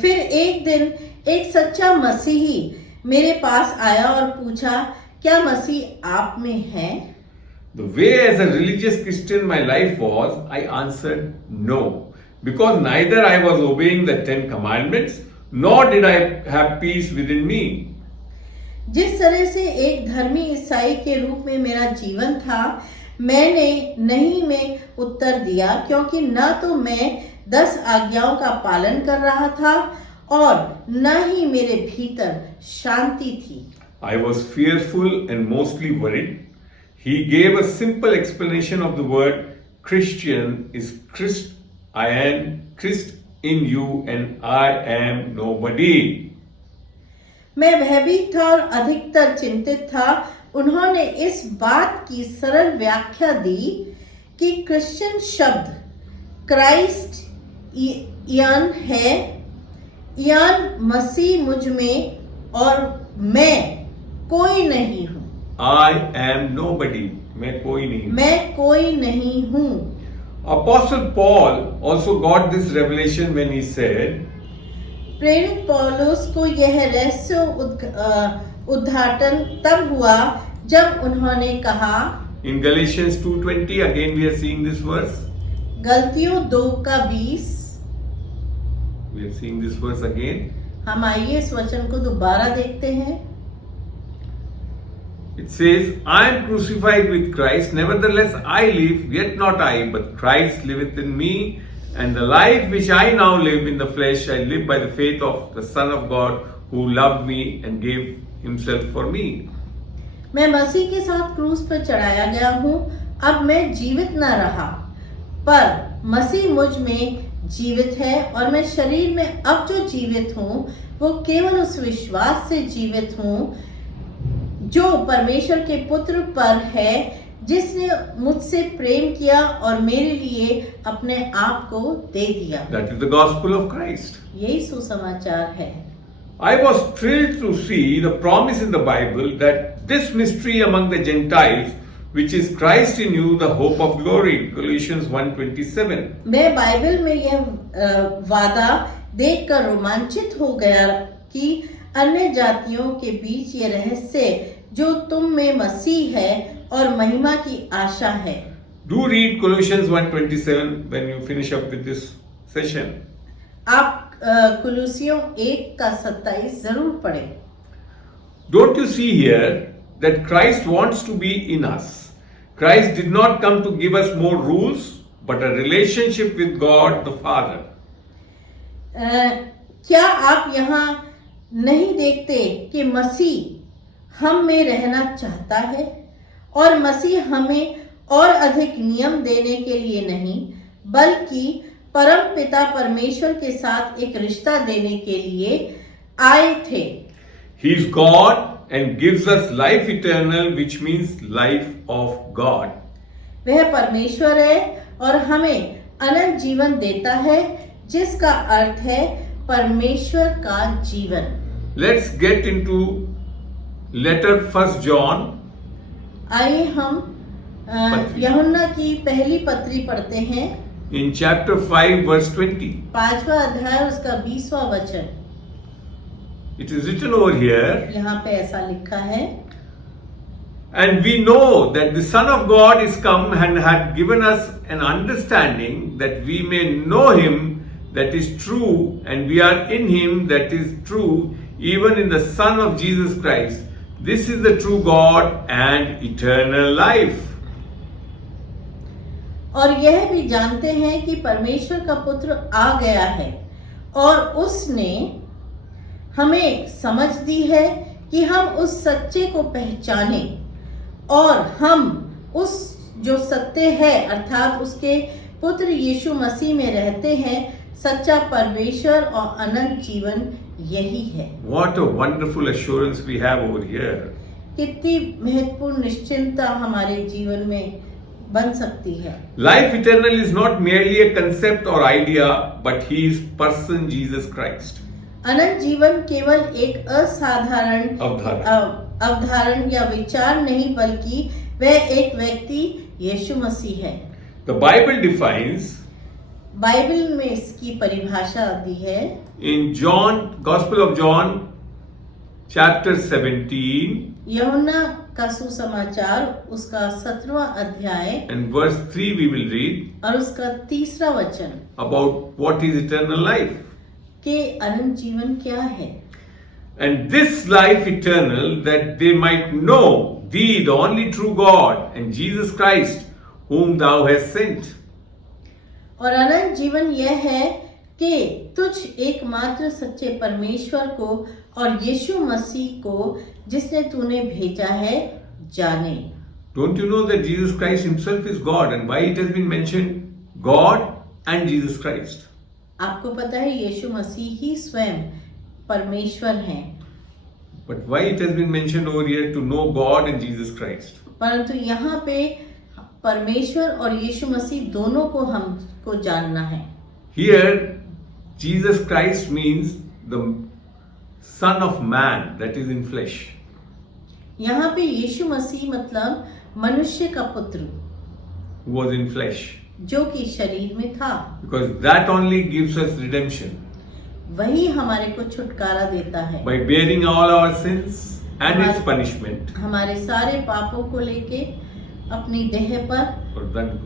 फिर एक दिन एक सच्चा मसीही मेरे पास आया और पूछा, क्या मसीह आप में है? The way as a religious Christian my life was, I answered no, because neither I was obeying the 10 commandments, nor did I have peace within me. जिस तरह से एक धर्मी ईसाई के रूप में मेरा जीवन था, मैंने नहीं में उत्तर दिया, क्योंकि न तो मैं 10 आज्ञाओं का पालन कर रहा था और न ही मेरे भीतर शांति थी। I was fearful and mostly worried. He gave a simple explanation of the word Christian is Christ. I am Christ in you and I am nobody. मैं भयभीत था और अधिकतर चिंतित था। उन्होंने इस बात की सरल व्याख्या दी कि क्रिश्चियन शब्द क्राइस्ट यान है, यान मसीह मुझ में और मैं कोई नहीं हूँ। I am nobody. मैं कोई नहीं हूँ। मैं कोई नहीं हूँ। Apostle Paul also got this revelation when he said, प्रेरित पौलुस को यह रहस्य उद्घाटन तब हुआ जब उन्होंने कहा, in Galatians 2:20, again we are seeing this verse. गलतियों 2:20। We are seeing this verse again. हम आइए इस वचन को दोबारा देखते हैं। It says, I am crucified with Christ, nevertheless I live, yet not I, but Christ liveth in me. And the life which I now live in the flesh, I live by the faith of the Son of God who loved me and gave himself for me. मैं मसीह के साथ क्रूस पर चढ़ाया गया हूँ। अब मैं जीवित न रहा, पर मसीह मुझ में जीवित है और मैं शरीर में अब जो जीवित हूँ वो केवल उस विश्वास से जीवित हूँ जो परमेश्वर के पुत्र पर है, जिसने मुझसे प्रेम किया और मेरे लिए अपने आप को दे दिया। That is the gospel of Christ. यही सुसमाचार है। I was thrilled to see the promise in the Bible that this mystery among the Gentiles, which is Christ in you, the hope of glory, Galatians 1:27. मैं Bible में यह वादा देखकर रोमांचित हो गया कि अन्य जातियों के बीच ये रहस्य जो तुम में मसीह है और महिमा की आशा है। Do read Colossians 1:27 when you finish up with this session. आप कुलुसियों 1:27 जरूर पढ़ें। Don't you see here that Christ wants to be in us? Christ did not come to give us more rules, but a relationship with God the Father. क्या आप यहाँ नहीं देखते कि मसीह हम में रहना चाहता है और मसीह हमें और अधिक नियम देने के लिए नहीं, बल्कि परम पिता परमेश्वर के साथ एक रिश्ता देने के लिए आए थे। He is God and gives us life eternal, which means life of God. वह परमेश्वर है और हमें अनंत जीवन देता है, जिसका अर्थ है परमेश्वर का जीवन। Let's get into letter 1 John. आइए हम पत्री। यूहन्ना की पहली पत्री पढ़ते हैं। In chapter 5 verse 20. 5वां अध्याय उसका 20वां वचन। It is written over here, यहाँ पे ऐसा लिखा है, And we know that the Son of God is come and had given us an understanding that we may know Him that is true, and we are in Him that is true, even in the Son of Jesus Christ. This is the true God and eternal life. और यह भी जानते हैं कि परमेश्वर का पुत्र आ गया है और उसने हमें समझ दी है कि हम उस सच्चे को पहचाने और हम उस जो सत्य है अर्थात उसके पुत्र यीशु मसीह में रहते हैं। सच्चा परमेश्वर और अनंत जीवन यही है। What a wonderful assurance we have over here. कितनी महत्वपूर्ण निश्चिंतता हमारे जीवन में बन सकती है। Life eternal is not merely a concept or idea, but His person Jesus Christ. अनंत जीवन केवल एक असाधारण अवधारण या विचार नहीं, बल्कि वह एक व्यक्ति यीशु मसीह है। The Bible defines बाइबल में इसकी परिभाषा दी है in Gospel of John, chapter 17, यूहन्ना का सुसमाचार उसका 17वां अध्याय and verse 3 we will read और उसका 3रा वचन about what is eternal life. कि अनंत जीवन क्या है। And this life eternal, that they might know Thee, the only true God, and Jesus Christ, whom Thou hast sent. और अनंत जीवन यह है कि तुझ एकमात्र सच्चे परमेश्वर को और यीशु मसीह को जिसने तूने भेजा है जाने। Don't you know that Jesus Christ Himself is God, and why it has been mentioned God and Jesus Christ? आपको पता है यीशु मसीह ही स्वयं परमेश्वर हैं। But why it has been mentioned over here to know God and Jesus Christ? परंतु यहाँ पे परमेश्वर और यीशु मसीह दोनों को हमको जानना है। Here, Jesus Christ means the Son of Man, that is in flesh. यहाँ पे यीशु मसीह मतलब मनुष्य का पुत्र Who was in flesh. जो कि शरीर में था, Because that only gives us redemption. वही हमारे को छुटकारा देता है By bearing all our sins and its punishment. हमारे सारे पापों को लेके अपनी देह पर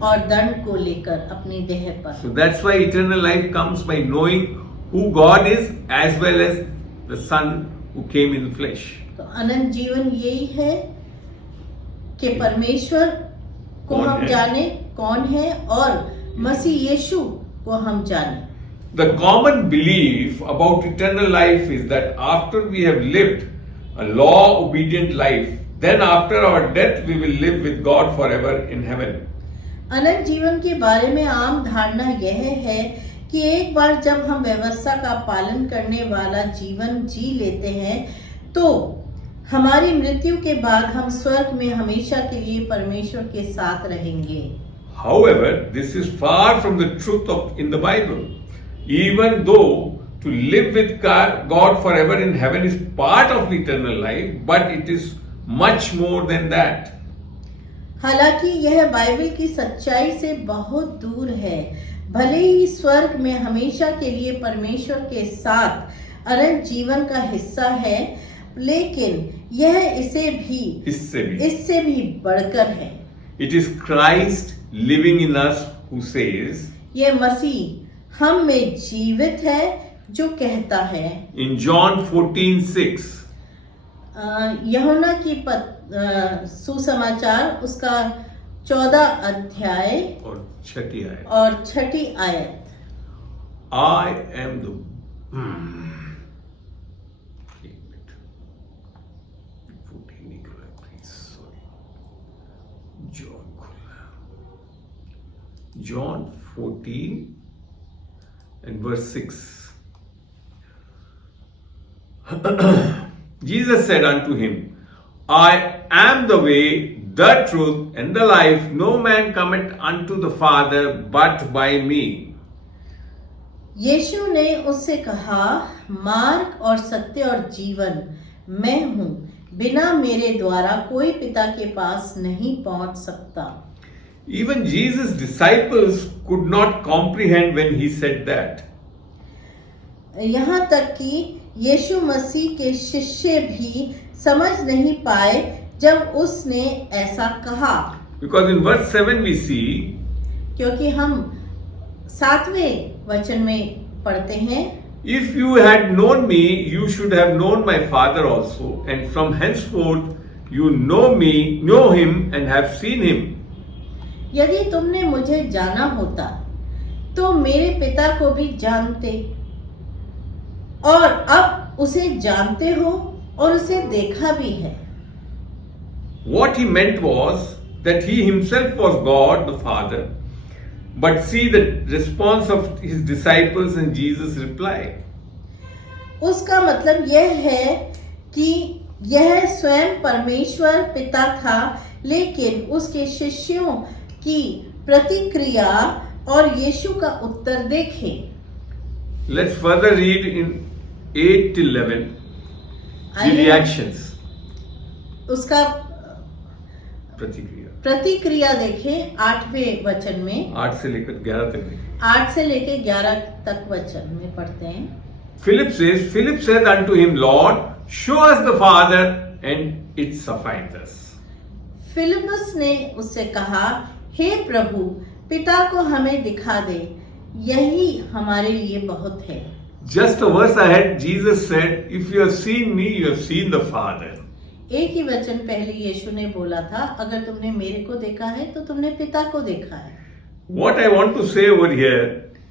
और दंड को लेकर अपनी देह पर। So that's why eternal life comes by knowing who God is as well as the Son who came in flesh. तो अनंत जीवन यही है कि परमेश्वर को हम जाने कौन है और मसीह यीशु को हम जाने। The common belief about eternal life is that after we have lived a law-obedient life, then after our death we will live with God forever in heaven. अनंत जीवन के बारे में आम धारणा यह है कि एक बार जब हम व्यवस्था का पालन करने वाला जीवन जी लेते हैं तो हमारी मृत्यु के बाद हम स्वर्ग में हमेशा के लिए परमेश्वर के साथ रहेंगे। However, this is far from the truth in the Bible. Even though to live with God forever in heaven is part of eternal life, but it is much more than that. हालांकि यह Bible की सच्चाई से बहुत दूर है। भले ही स्वर्ग में हमेशा के लिए परमेश्वर के साथ अनंत जीवन का हिस्सा है, लेकिन यह इससे भी बढ़कर है। It is Christ living in us who says, यह मसीह हम में जीवित है जो कहता है in John 14:6, यूहन्ना की सुसमाचार उसका 14 अध्याय और 6 आयत, और 6 आयत, I am the John 14 and verse 6. Jesus said unto him, I am the way, the truth, and the life. No man cometh unto the Father but by me. यीशु ने उससे कहा, मार्ग और सत्य और जीवन मैं हूँ, बिना मेरे द्वारा कोई पिता के पास नहीं पहुँच सकता। Even Jesus' disciples could not comprehend when he said that. यहाँ तक कि यीशु मसीह के शिष्य भी समझ नहीं पाए जब उसने ऐसा कहा, Because in verse 7 we see, क्योंकि हम 7वें वचन में पढ़ते हैं, if you had known me, you should have known my Father also, and from henceforth you know him and have seen him. यदि तुमने मुझे जाना होता तो मेरे पिता को भी जानते, और अब उसे जानते हो और उसे देखा भी है। What he meant was that he himself was God the Father, but see the response of his disciples and Jesus' reply. उसका मतलब यह है कि यह स्वयं परमेश्वर पिता था, लेकिन उसके शिष्यों की प्रतिक्रिया और यीशु का उत्तर देखें। Let's further read in 8 till 11 the आइए reactions. उसका प्रतिक्रिया प्रतिक्रिया देखें 8वें वचन में, 8 से लेकर 11 तक देखें. 8 से लेके 11 तक वचन में पढ़ते हैं। Philip said unto him, Lord, show us the Father, and it sufficeth us. Philip's ने उससे कहा, हे प्रभु, पिता को हमें दिखा दे, यही हमारे लिए बहुत है। Just a verse ahead, Jesus said, if you have seen me, you have seen the Father. एक ही वचन पहले यीशु ने बोला था, अगर तुमने मेरे को देखा है तो तुमने पिता को देखा है। What I want to say over here,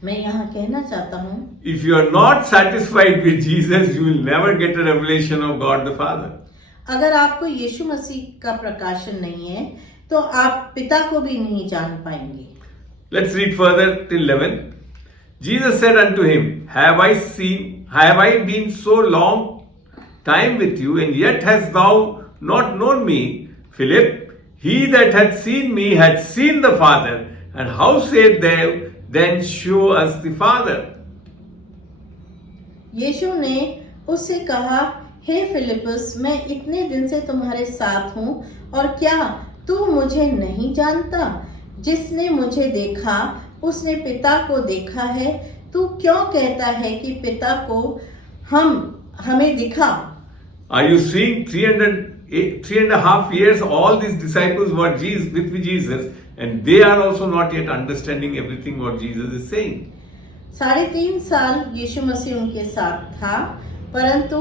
मैं यहाँ कहना चाहता हूँ, if you are not satisfied with Jesus, you will never get a revelation of God the Father. अगर आपको यीशु मसीह का प्रकाशन नहीं है तो आप पिता को भी नहीं जान पाएंगे। Let's read further till 11. Jesus said unto him, have I been so long time with you, and yet hast thou not known me, Philip? He that hath seen me hath seen the Father, and how said thou, then show us the Father? यीशु ने उससे कहा, हे Philip's, मैं इतने दिन से तुम्हारे साथ हूँ, और क्या तू मुझे नहीं जानता? जिसने मुझे देखा उसने पिता को देखा है। तू क्यों कहता है कि पिता को हमें दिखा? Are you seeing 3.5 years all these disciples were with Jesus, and they are also not yet understanding everything what Jesus is saying? 3.5 साल यीशु मसीह उनके साथ था, परंतु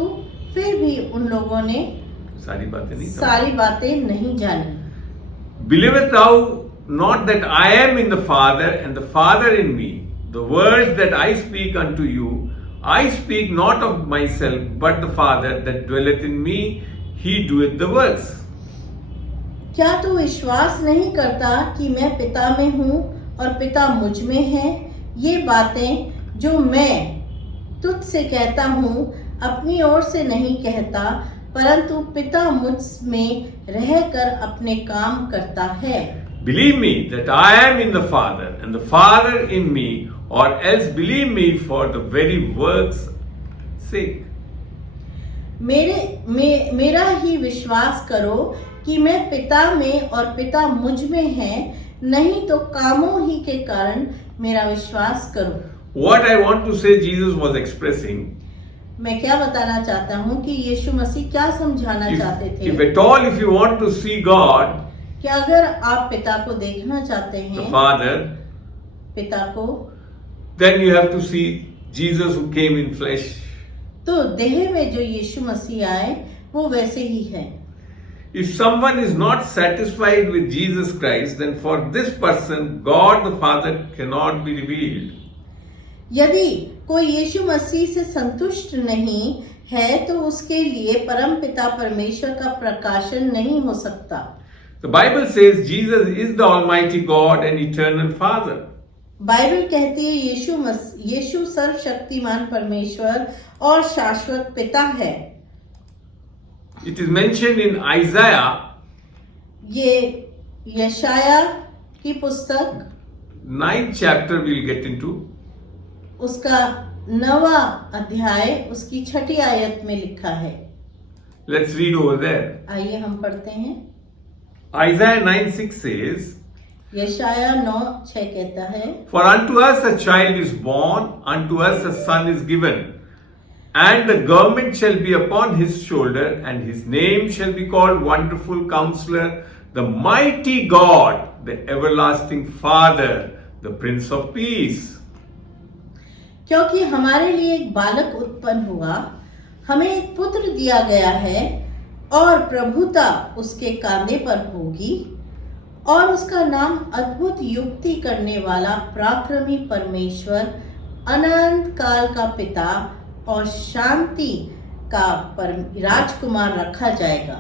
फिर भी उन लोगों ने सारी बातें नहीं जानी। Believest thou not that I am in the Father, and the Father in me? The words that I speak unto you, I speak not of myself, but the Father that dwelleth in me, he doeth the works. क्या तू विश्वास नहीं करता कि मैं पिता में हूँ और पिता मुझ में है? ये बातें जो मैं तुझसे कहता हूँ अपनी ओर से नहीं कहता, परंतु पिता मुझ में रहकर अपने काम करता है। Believe me that I am in the Father, and the Father in me, or else believe me for the very works' sake. मेरा ही विश्वास करो कि मैं पिता में और पिता मुझ में है, नहीं तो कामों ही के कारण मेरा विश्वास करो। What I want to say Jesus was expressing, मैं क्या बताना चाहता हूँ कि यीशु मसीह क्या समझाना चाहते थे? if at all if you want to see God, कि अगर आप पिता को देखना चाहते हैं, the Father, पिता को, then you have to see Jesus who came in flesh. तो देह में जो यीशु मसीह आए वो वैसे ही है। If someone is not satisfied with Jesus Christ, then for this person God the Father cannot be revealed. यदि कोई यीशु मसीह से संतुष्ट नहीं है तो उसके लिए परम पिता परमेश्वर का प्रकाशन नहीं हो सकता। The Bible says Jesus is the Almighty God and Eternal Father. Bible कहती है यीशु सर्वशक्तिमान परमेश्वर और शाश्वत पिता है। It is mentioned in Isaiah, ये यशाया की पुस्तक 9th chapter we'll get into. उसका 9वां अध्याय उसकी 6ठी आयत में लिखा है। Let's read over there. आइए हम पढ़ते हैं। Isaiah 9:6 says, यशाया 9:6 कहता है, For unto us a child is born, unto us a son is given, And the government shall be upon his shoulder, and his name shall be called Wonderful Counselor, the Mighty God, the Everlasting Father, the Prince of Peace. क्योंकि हमारे लिए एक बालक उत्पन्न हुआ, हमें एक पुत्र दिया गया है, और प्रभुता उसके कांधे पर होगी, और उसका नाम अद्भुत युक्ति करने वाला, पराक्रमी परमेश्वर, अनंत काल का पिता और शांति का राजकुमार रखा जाएगा।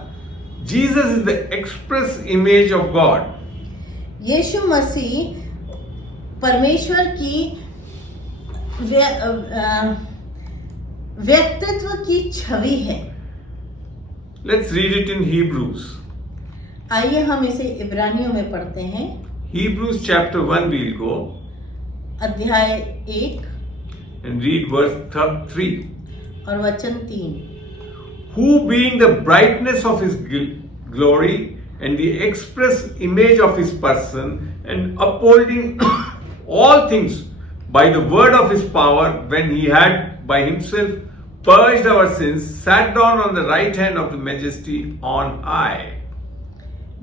Jesus is the express image of God. यीशु मसीह परमेश्वर की व्यक्तित्व की छवि है। Let's read it in Hebrews. आइए हम इसे इब्रानियों में पढ़ते हैं। Hebrews chapter 1 we'll go अध्याय 1 and read verse 3. और वचन 3। Who being the brightness of his glory and the express image of his person, and upholding all things by the word of his power, when he had by himself purged our sins, sat down on the right hand of the majesty on high.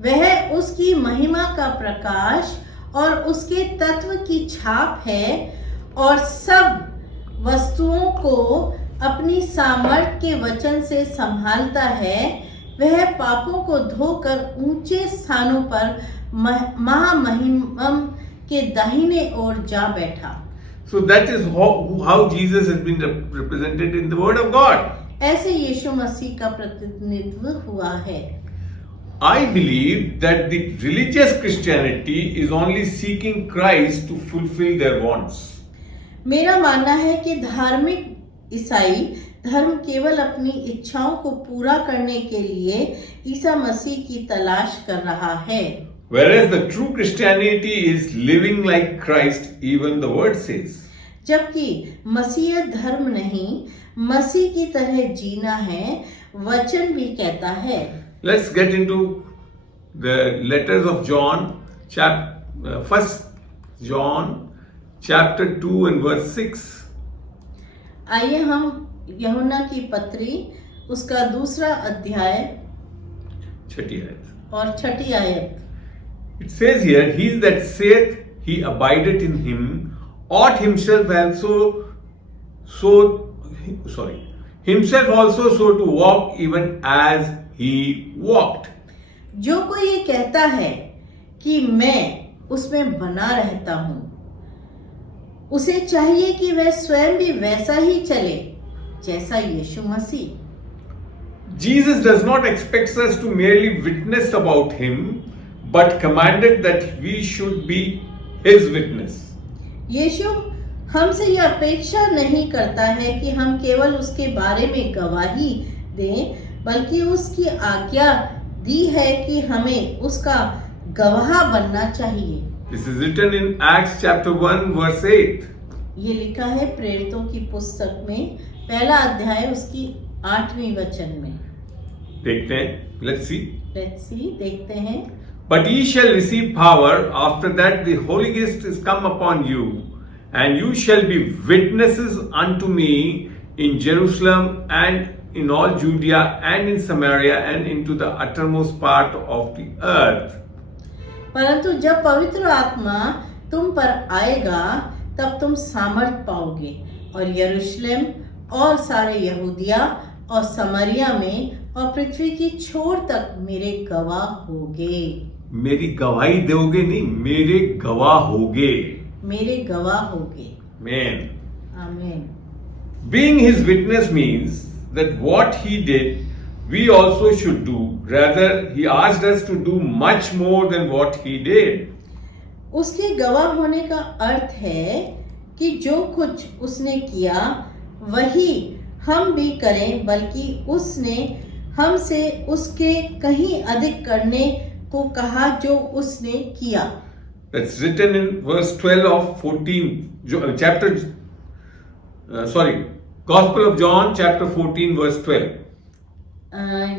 वह उसकी महिमा का प्रकाश और उसके तत्व की छाप है, और सब वस्तुओं को अपनी सामर्थ के वचन से संभालता है। वह पापों को धोकर ऊंचे स्थानों पर महामहिम के दाहिने ओर जा बैठा। So that is how Jesus has been represented in the Word of God. ऐसे यीशु मसीह का प्रतिनिधित्व हुआ है। I believe that the religious Christianity is only seeking Christ to fulfill their wants. मेरा मानना है कि धार्मिक ईसाई धर्म केवल अपनी इच्छाओं को पूरा करने के लिए ईसा मसीह की तलाश कर रहा है। Whereas the true Christianity is living like Christ, even the word says. जबकि मसीह धर्म नहीं, मसीह की तरह जीना है, वचन भी कहता है। Let's get into the letters of John, First John chapter 2 and verse 6. आइए हम यूहन्ना की पत्री उसका दूसरा अध्याय छठी आयत और छठी आयत। It says here, he that saith he abideth in him ought himself also so to walk, even as he walked. जो कोई ये कहता है कि मैं उसमें बना रहता हूँ, उसे चाहिए कि वह स्वयं भी वैसा ही चले जैसा यीशु मसीह। Jesus does not expect us to merely witness about him, but commanded that we should be his witness. यीशु हमसे यह अपेक्षा नहीं करता है कि हम केवल उसके बारे में गवाही दें, बल्कि उसकी आज्ञा दी है कि हमें उसका गवाह बनना चाहिए। This is written in Acts chapter 1 verse 8. ये लिखा है प्रेरितों की पुस्तक में पहला अध्याय उसकी 8वीं वचन में। देखते हैं, let's see. देखते हैं। But ye shall receive power after that the Holy Ghost is come upon you, and you shall be witnesses unto me in Jerusalem and in all Judea and in Samaria and into the uttermost part of the earth. परंतु जब पवित्र आत्मा तुम पर आएगा, तब तुम सामर्थ पाओगे, और यरूशलेम और सारे यहूदिया और समरिया में और पृथ्वी की छोर तक मेरे गवाह होगे। मेरी गवाही दोगे नहीं, मेरे गवाह होगे। मेरे गवाह होगे। Amen. आमीन। Being his witness means that what he did, we also should do. Rather, he asked us to do much more than what he did. उसके गवाह होने का अर्थ है कि जो कुछ उसने किया वही हम भी करें, बल्कि उसने हमसे उसके कहीं अधिक करने को कहा जो उसने किया। That's written in verse 12 of 14 chapter. Gospel of John chapter 14 verse 12.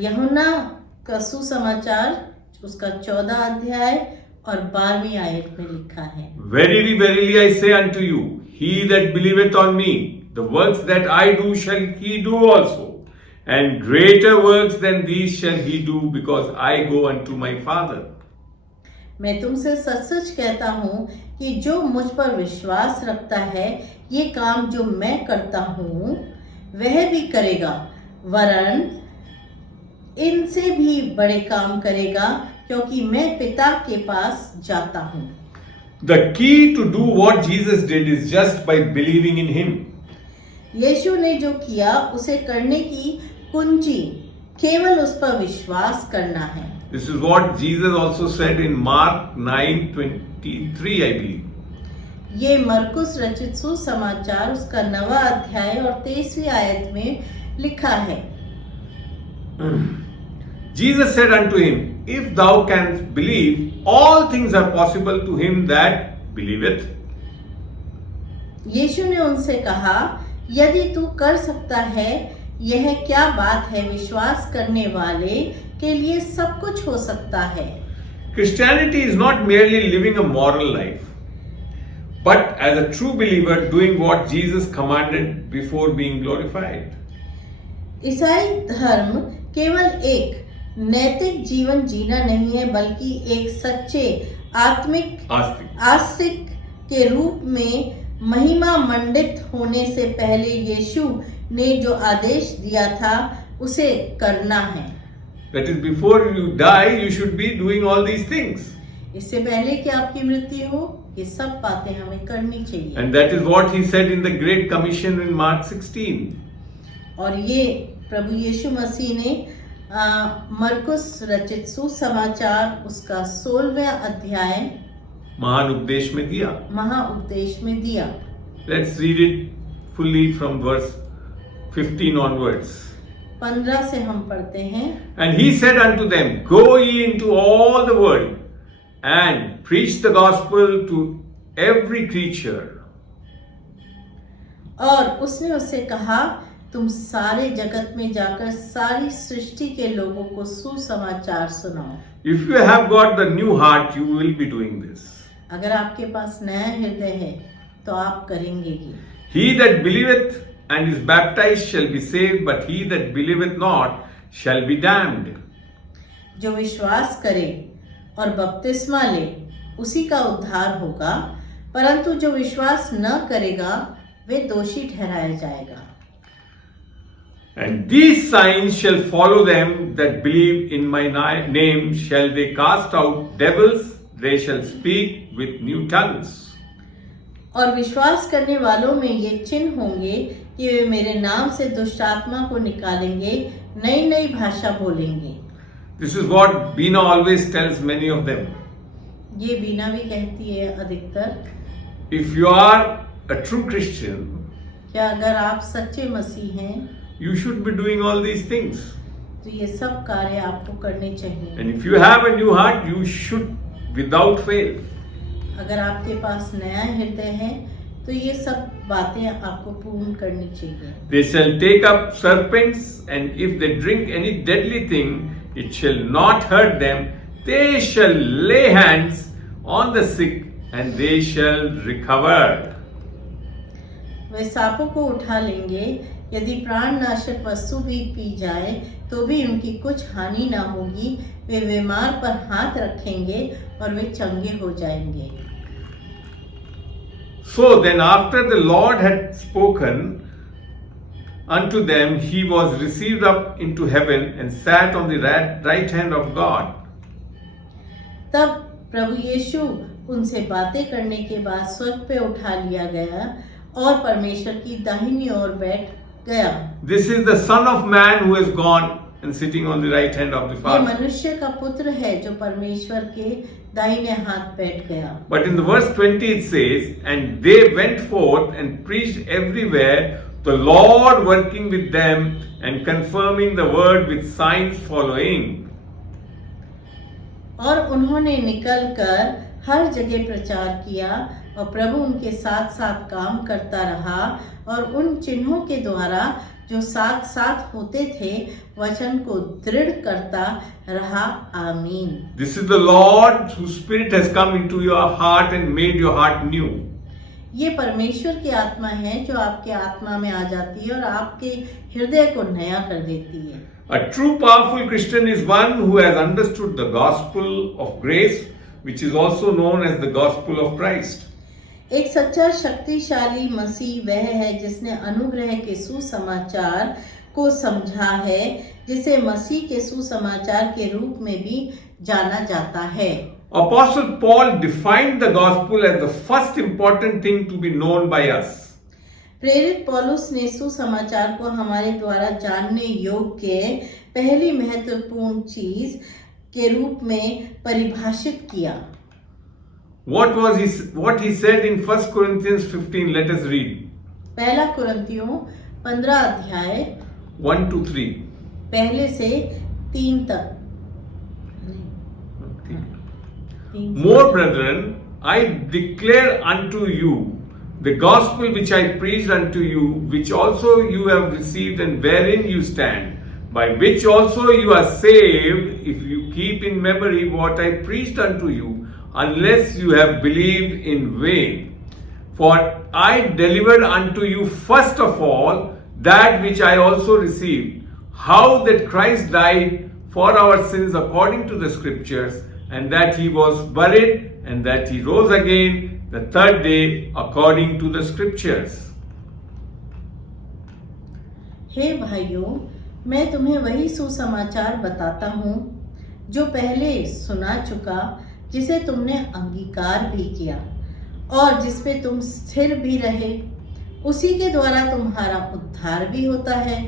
यूहन्ना का सुसमाचार उसका 14 अध्याय और 12वीं आयत में लिखा है। Verily, verily, I say unto you, he that believeth on me, The works that I do shall he do also, and greater works than these shall he do, because I go unto my Father. मैं तुमसे सच सच कहता हूँ कि जो मुझ पर विश्वास रखता है ये काम जो मैं करता हूँ वह भी करेगा, वरन इनसे भी बड़े काम करेगा, क्योंकि मैं पिता के पास जाता हूँ। The key to do what Jesus did is just by believing in him. यीशु ने जो किया उसे करने की कुंजी केवल उस पर विश्वास करना है। This is what Jesus also said in Mark 9:23, I believe. ये मरकुस रचित सुसमाचार उसका 9वां अध्याय और 23वीं आयत में लिखा है। Jesus said unto him, If thou canst believe, all things are possible to him that believeth. यीशु ने उनसे कहा, यदि तू कर सकता है, यह क्या बात है, विश्वास करने वाले के लिए सब कुछ हो सकता है। Christianity is not merely living a moral life, but as a true believer doing what Jesus commanded before being glorified. ईसाई धर्म केवल एक नैतिक जीवन जीना नहीं है, बल्कि एक सच्चे आत्मिक आस्तिक के रूप में महिमा मंडित होने से पहले यीशु ने जो आदेश दिया था उसे करना है। That is, before you die, you should be doing all these things. इससे पहले कि आपकी मृत्यु हो, ये सब बातें हमें करनी चाहिए। And that is what he said in the Great Commission in Mark 16. और ये प्रभु यीशु मसीह ने मरकुस रचित सुसमाचार उसका 16वां अध्याय महान उपदेश में दिया। महाउपदेश में दिया। Let's read it fully from verse 15 onwards. 15 से हम पढ़ते हैं। And he said unto them, Go ye into all the world, and preach the gospel to every creature. और उसने उससे कहा, तुम सारे जगत में जाकर सारी सृष्टि के लोगों को सुसमाचार सुनाओ। If you have got the new heart, you will be doing this. अगर आपके पास नया हृदय है तो आप करेंगे ही। He that believeth and is baptized shall be saved, but he that believeth not shall be damned. जो विश्वास करे और बपतिस्मा ले उसी का उद्धार होगा, परंतु जो विश्वास न करेगा वे दोषी ठहराया जाएगा। And these signs shall follow them that believe in my name. Shall they cast out devils? They shall speak with new tongues. और विश्वास करने वालों में ये चिन्ह होंगे कि वे मेरे नाम से दुष्ट आत्मा को निकालेंगे, नई नई भाषा बोलेंगे। This is what Bina always tells many of them. ये बीना भी कहती है अधिकतर। If you are a true Christian, क्या अगर आप सच्चे मसीह हैं, you should be doing all these things. तो ये सब कार्य आपको करने चाहिए। And if you have a new heart, you should, without fail. अगर आपके पास नया हृदय है तो ये सब बातें आपको पूर्ण करनी चाहिए। They shall take up serpents, and if they drink any deadly thing, it shall not hurt them. They shall lay hands on the sick, and they shall recover. वे सांपों को उठा लेंगे, यदि प्राणनाशक वस्तु भी पी जाए तो भी उनकी कुछ हानि ना होगी। वे बीमार पर हाथ रखेंगे और वे चंगे हो जाएंगे। So then, after the Lord had spoken unto them, he was received up into heaven and sat on the right hand of God. तब प्रभु यीशु उनसे बातें करने के बाद स्वर्ग पे उठा लिया गया और परमेश्वर की दाहिनी ओर बैठ गया। This is the Son of Man who has gone and sitting on the right hand of the ये Father. मनुष्य का पुत्र है जो परमेश्वर के दाहिने हाथ बैठ गया। But in the verse 20 it says, And they went forth and preached everywhere, the Lord working with them and confirming the word with signs following. और उन्होंने निकलकर हर जगह प्रचार किया और प्रभु उनके साथ साथ काम करता रहा और उन चिन्हों के द्वारा जो साथ साथ होते थे वचन को दृढ़ करता रहा। आमीन। This is the Lord whose Spirit has come into your heart and made your heart new. ये परमेश्वर की आत्मा है जो आपके आत्मा में आ जाती है और आपके हृदय को नया कर देती है। A true powerful Christian is one who has understood the gospel of grace, which is also known as the gospel of Christ. एक सच्चा शक्तिशाली मसीह वह है जिसने अनुग्रह के सुसमाचार को समझा है, जिसे मसीह के सुसमाचार के रूप में भी जाना जाता है। Apostle Paul defined the gospel as the first important thing to be known by us. प्रेरित पौलुस ने सुसमाचार को हमारे द्वारा जानने योग्य पहली महत्वपूर्ण चीज के रूप में परिभाषित किया। What he said in 1 Corinthians 15, let us read. पहला कुरिन्थियों 15 अध्याय 1 to 3. पहले से 3 तक। More brethren, I declare unto you the gospel which I preached unto you, which also you have received and wherein you stand, by which also you are saved, if you keep in memory what I preached unto you, unless you have believed in vain. For I delivered unto you first of all that which I also received, how that Christ died for our sins according to the scriptures, and that he was buried, and that he rose again the third day according to the scriptures. हे भाइयों, मैं तुम्हें वही सुसमाचार बताता हूँ जो पहले सुना चुका, जिसे तुमने अंगीकार भी किया और जिस पे तुम स्थिर भी रहे, उसी के द्वारा तुम्हारा उद्धार भी होता है।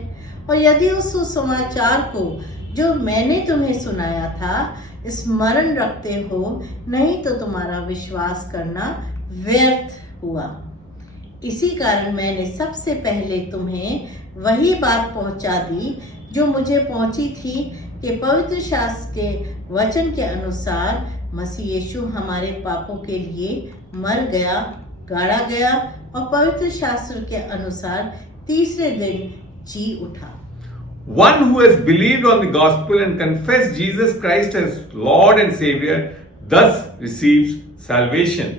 और यदि उस सुसमाचार को जो मैंने तुम्हें सुनाया था स्मरण रखते हो, नहीं तो तुम्हारा विश्वास करना व्यर्थ हुआ। इसी कारण मैंने सबसे पहले तुम्हें वही बात पहुंचा दी जो मुझे पहुंची थी कि पवित्र शास्त्र के वचन के अनुसार मसीह यीशु हमारे पापों के लिए मर गया, गाड़ा गया और पवित्र शास्त्र के अनुसार तीसरे दिन जी उठा। One who has believed on the gospel and confessed Jesus Christ as Lord and Savior thus receives salvation.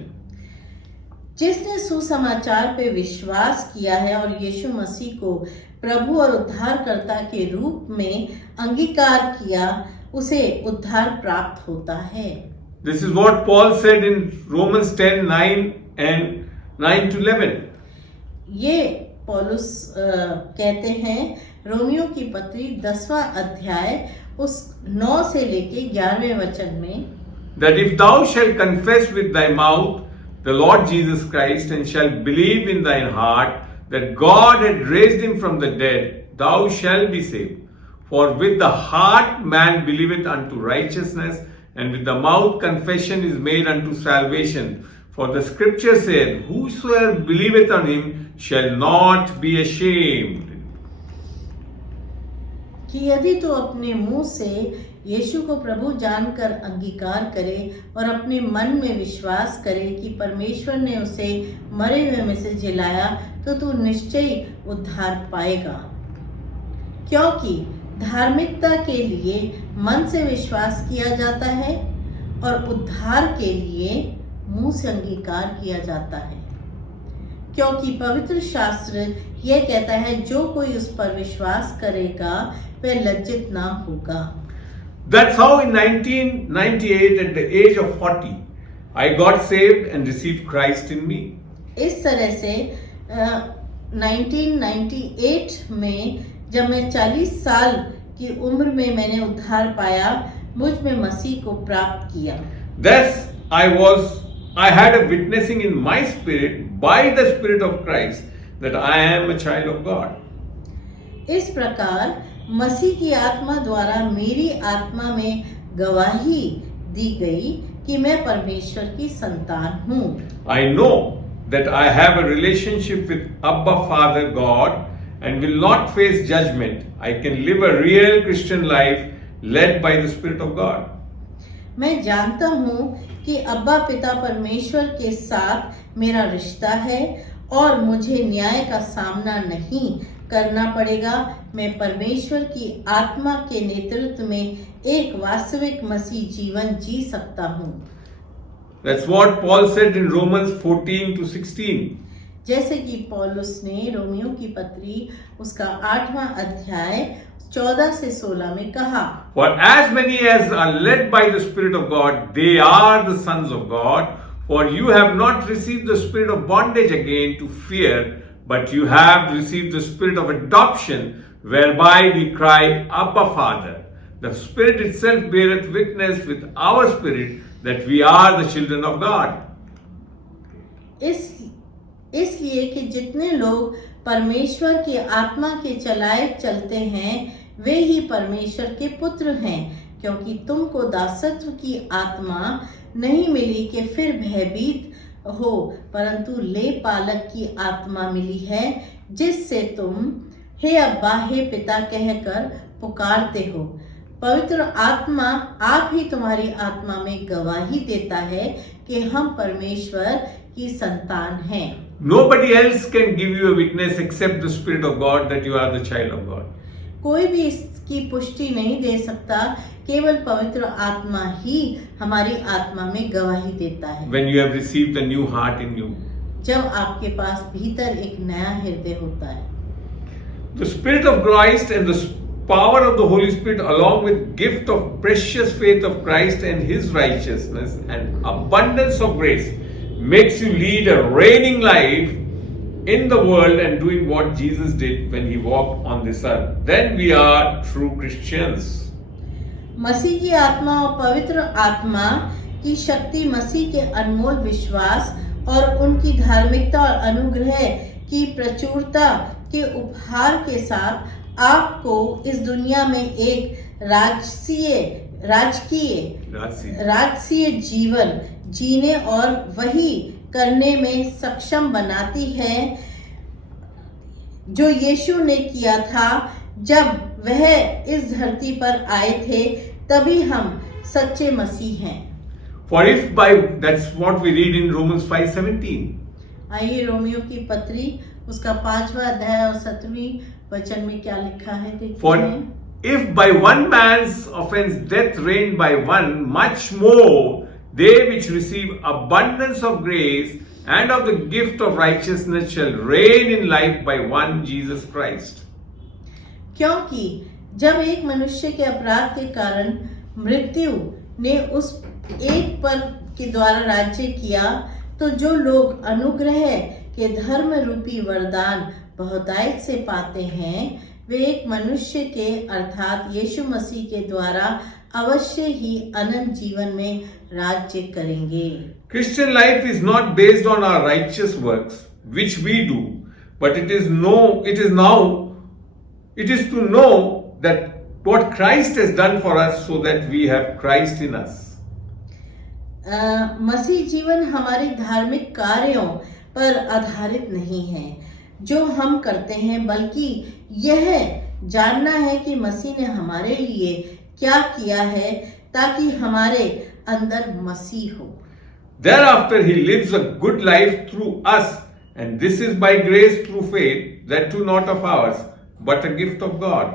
जिसने सुसमाचार पे विश्वास किया है और यीशु मसीह को प्रभु और उद्धारकर्ता के रूप में अंगीकार किया, उसे उद्धार प्राप्त होता है। This is what Paul said in Romans 10:9 and 9 to 11. ये पौलुस कहते हैं रोमियो की पत्री 10वां अध्याय उस 9 से लेके 11वें वचन में, That if thou shalt confess with thy mouth the Lord Jesus Christ and shalt believe in thine heart that God had raised him from the dead, thou shalt be saved. For with the heart man believeth unto righteousness, and with the mouth confession is made unto salvation. For the scripture said, whosoever believeth on him shall not be ashamed. कि यदि तू अपने मुंह से यीशु को प्रभु जानकर अंगीकार करे और अपने मन में विश्वास करे कि परमेश्वर ने उसे मरे हुए में से जिलाया, तो तू निश्चय उद्धार पाएगा। क्योंकि धार्मिकता के लिए मन से विश्वास किया जाता है और उद्धार के लिए मुंह से अंगीकार किया जाता है। क्योंकि पवित्र शास्त्र यह कहता है, जो कोई उस पर विश्वास करेगा वह लज्जित ना होगा। That's how in 1998 at the age of 40 I got saved and received Christ in me. इस तरह से 1998 में जब मैं 40 साल की उम्र में मैंने उद्धार पाया, मुझ में मसीह को प्राप्त किया। Thus I had a witnessing in my spirit by the Spirit of Christ that I am a child of God. इस प्रकार मसीह की आत्मा द्वारा मेरी आत्मा में गवाही दी गई कि मैं परमेश्वर की संतान हूँ। I know that I have a relationship with Abba Father God and will not face judgment. I can live a real Christian life led by the Spirit of God. मैं जानता हूँ कि अब्बा पिता परमेश्वर के साथ मेरा रिश्ता है और मुझे न्याय का सामना नहीं करना पड़ेगा। मैं परमेश्वर की आत्मा के नेतृत्व में एक वास्तविक मसीह जीवन जी सकता हूँ। That's what Paul said in Romans 14 to 16. जैसे कि पौलुस ने रोमियो की पत्री उसका 8वां अध्याय 14 से 16 में कहा, For as many as are led by the Spirit of God, they are the sons of God. For you have not received the spirit of bondage again to fear, but you have received the spirit of adoption, whereby we cry, Abba, Father. The Spirit itself beareth witness with our spirit that we are the children of God. इसलिए कि जितने लोग परमेश्वर की आत्मा के चलाए चलते हैं वे ही परमेश्वर के पुत्र हैं, क्योंकि तुमको दासत्व की आत्मा नहीं मिली कि फिर भयभीत हो, परंतु ले पालक की आत्मा मिली है, जिससे तुम हे अब्बा हे पिता कहकर पुकारते हो। पवित्र आत्मा आप ही तुम्हारी आत्मा में गवाही देता है कि हम परमेश्वर की संतान हैं। Nobody else can give you a witness except the Spirit of God that you are the child of God. कोई भी इसकी पुष्टि नहीं दे सकता, केवल पवित्र आत्मा ही हमारी आत्मा में गवाही देता है। When you have received a new heart in you. जब आपके पास भीतर एक नया हृदय होता है। The Spirit of Christ and the power of the Holy Spirit, along with gift of precious faith of Christ and His righteousness and abundance of grace, makes you lead a reigning life in the world and doing what Jesus did when He walked on this earth. Then we are true Christians. मसीह की आत्मा और पवित्र आत्मा की शक्ति, मसीह के अनमोल विश्वास और उनकी धार्मिकता और अनुग्रह की प्रचुरता के उपहार के साथ आपको इस दुनिया में एक राजकीय जीवन जीने और वही करने में सक्षम बनाती है जो यीशु ने किया था जब वह इस धरती पर आए थे। तभी हम सच्चे मसीह हैं। For if by, that's what we read in Romans 5:17. आइए रोमियो की पत्री उसका 5वां अध्याय और 7वीं वचन में क्या लिखा है देखते For हैं। if by one man's offense death reigned by one, much more they which receive abundance of grace and of the gift of righteousness shall reign in life by one Jesus Christ. क्योंकि जब एक मनुष्य के अपराध के कारण मृत्यु ने उस एक पर के द्वारा राज्य किया, तो जो लोग अनुग्रह के धर्म रूपी वरदान बहुतायत से पाते हैं वे एक मनुष्य के अर्थात यीशु मसीह के द्वारा अवश्य ही अनंत जीवन में राज्य करेंगे। Christian life is not based on our righteous works, which we do, but it is to know that what Christ has done for us so that we have Christ in us. मसीह जीवन हमारे धार्मिक कार्यों पर आधारित नहीं है जो हम करते हैं, बल्कि यह जानना है कि मसीह ने हमारे लिए क्या किया है ताकि हमारे अंदर मसीह हो। Thereafter he lives a good life through us, and this is by grace through faith, that too not of ours, but a gift of God,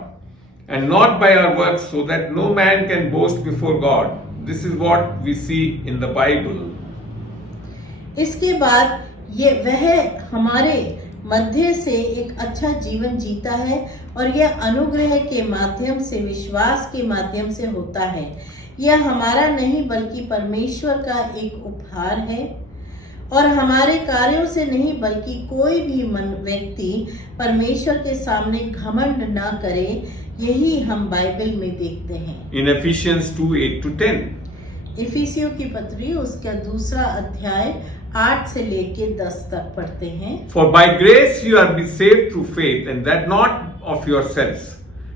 and not by our works, so that no man can boast before God. This is what we see in the Bible. इसके बाद वह हमारे मध्य से एक अच्छा जीवन जीता है और यह अनुग्रह के माध्यम से, विश्वास के माध्यम से होता है। यह हमारा नहीं बल्कि परमेश्वर का एक उपहार है और हमारे कार्यों से नहीं, बल्कि कोई भी व्यक्ति परमेश्वर के सामने घमंड ना करे। यही हम बाइबल में देखते हैं। In Ephesians 2:8-10. इफिसियों की पत्री उसका 2रा अध्याय 8 से लेके 10 तक पढ़ते हैं। For by grace you are be saved through faith, and that not of yourselves.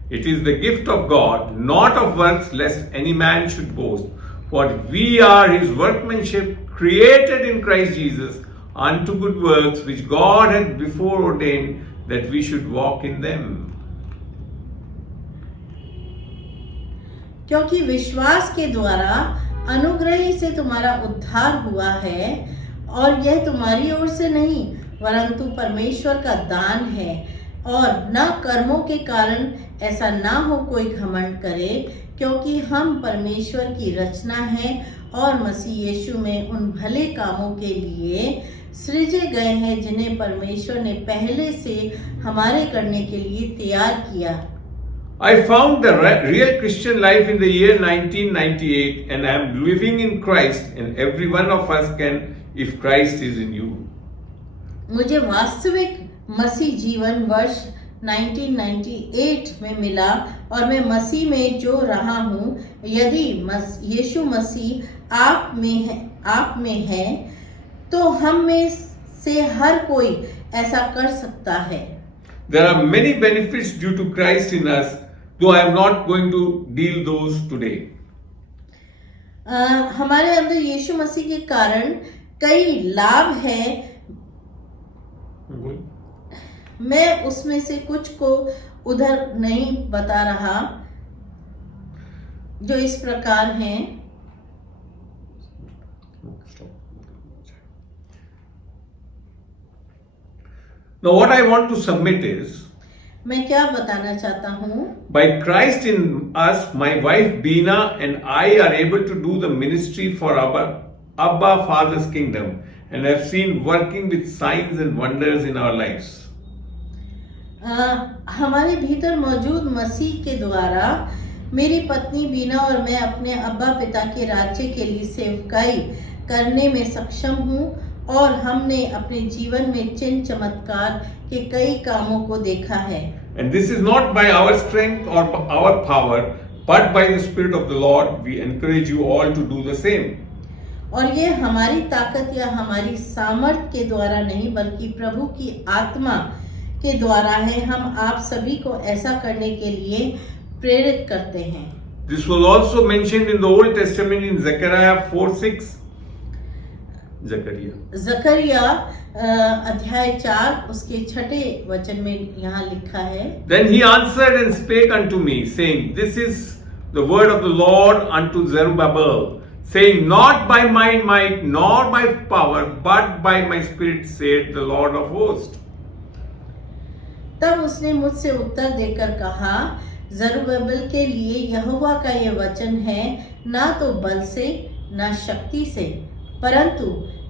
It is the gift of God, not of works, lest any man should boast. For we are His workmanship, created in Christ Jesus, unto good works, which God hath before ordained that we should walk in them. क्योंकि विश्वास के द्वारा अनुग्रह ही से तुम्हारा उद्धार हुआ है, और यह तुम्हारी ओर से नहीं वरंतु परमेश्वर का दान है, और न कर्मों के कारण, ऐसा ना हो कोई घमंड करे, क्योंकि हम परमेश्वर की रचना है और मसीह यीशु में उन भले कामों के लिए सृजे गए हैं जिन्हें परमेश्वर ने पहले से हमारे करने के लिए तैयार किया। I found the real Christian life in the year 1998 and I am living in Christ and every one of us can if Christ is in you. मुझे वास्तविक मसीह जीवन वर्ष 1998 में मिला और मैं मसीह में जो रहा हूँ। यदि यीशु मसीह आप में है तो हम में से हर कोई ऐसा कर सकता है। There are many benefits due to Christ in us, though I am not going to deal those today. हमारे अंदर यीशु मसीह के कारण कई लाभ है। मैं उसमें से कुछ को उधर नहीं बता रहा, जो इस प्रकार हैं। Now what I want to submit is, मैं क्या बताना चाहता हूँ, by Christ in us, my wife Beena and I are able to do the ministry for our Abba Father's kingdom and have seen working with signs and wonders in our lives. हमारे भीतर मौजूद मसीह के द्वारा मेरी पत्नी बीना और मैं अपने अब्बा पिता के राज्य के लिए सेवकाई करने में सक्षम हूँ और हमने अपने जीवन में चिन्ह चमत्कार के कई कामों को देखा है। And this is not by our strength or our power, but by the Spirit of the Lord. We encourage you all to do the same. और ये हमारी ताकत या हमारी सामर्थ के द्वारा नहीं, बल्कि प्रभु की आत्मा के द्वारा है। हम आप सभी को ऐसा करने के लिए प्रेरित करते हैं। This was also mentioned in the Old Testament in Zechariah 4:6. जकरिया अध्याय 4 उसके 6 वचन में यहाँ लिखा है, Then he answered and spake unto me, saying, This is the word of the Lord unto Zerubbabel, saying, Not by my might nor by power, but by my spirit, saith the Lord of hosts. तब उसने मुझसे उत्तर देकर कहा, जरुब्बाबेल के लिए यहोवा का यह वचन है, ना तो बल से ना शक्ति से, परंतु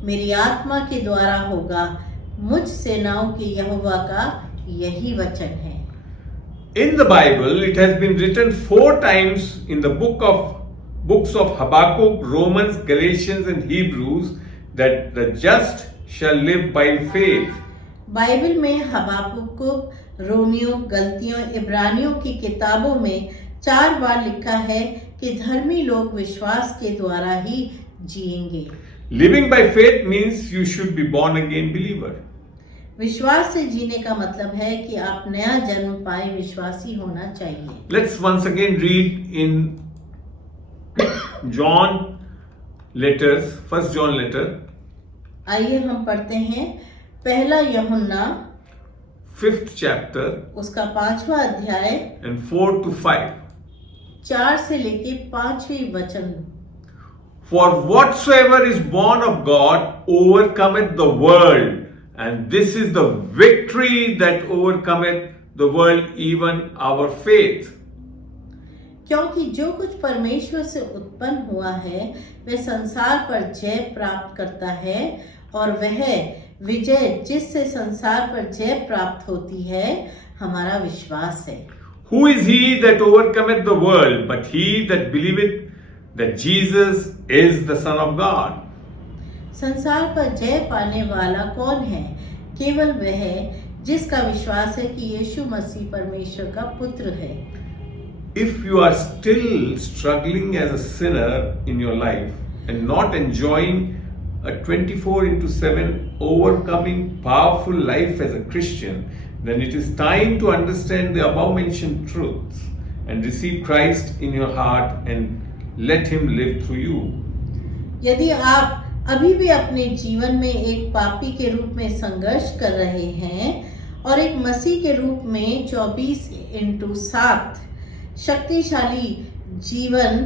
मेरी आत्मा के द्वारा होगा। मुझ सेनाओं के यहोवा का यही वचन है। In the Bible, it has been written 4 times in the books of Habakkuk, Romans, Galatians and Hebrews that the just shall live by faith. Bible में हबाकुक, रोमियो, गलतियों, इब्रानियों की किताबों में 4 बार लिखा है कि धर्मी लोग विश्वास के द्वारा ही जिएंगे। Living by faith means you should be born again believer. विश्वास से जीने का मतलब है कि आप नया जन्म पाए विश्वासी होना चाहिए। Let's once again read in John letters, First John letter. आइए हम पढ़ते हैं पहला यूहन्ना 5th chapter उसका 5वां अध्याय and 4 to 5. 4 से लेके 5वें वचन। For whatsoever is born of God overcometh the world, and this is the victory that overcometh the world, even our faith. क्योंकि जो कुछ परमेश्वर से उत्पन्न हुआ है वह संसार पर जय प्राप्त करता है, और वह विजय जिससे संसार पर जय प्राप्त होती है हमारा विश्वास है। Who is he that overcometh the world, but he that believeth that Jesus is the Son of God? संसार पर जय पाने वाला कौन है? केवल वह जिसका विश्वास है कि यीशु मसीह परमेश्वर का पुत्र है। If you are still struggling as a sinner in your life and not enjoying a 24/7 overcoming powerful life as a Christian, then it is time to understand the above mentioned truths and receive Christ in your heart and let him live through you. यदि आप अभी भी अपने जीवन में एक पापी के रूप में संघर्ष कर रहे हैं और एक मसीह के रूप में 24/7 शक्तिशाली जीवन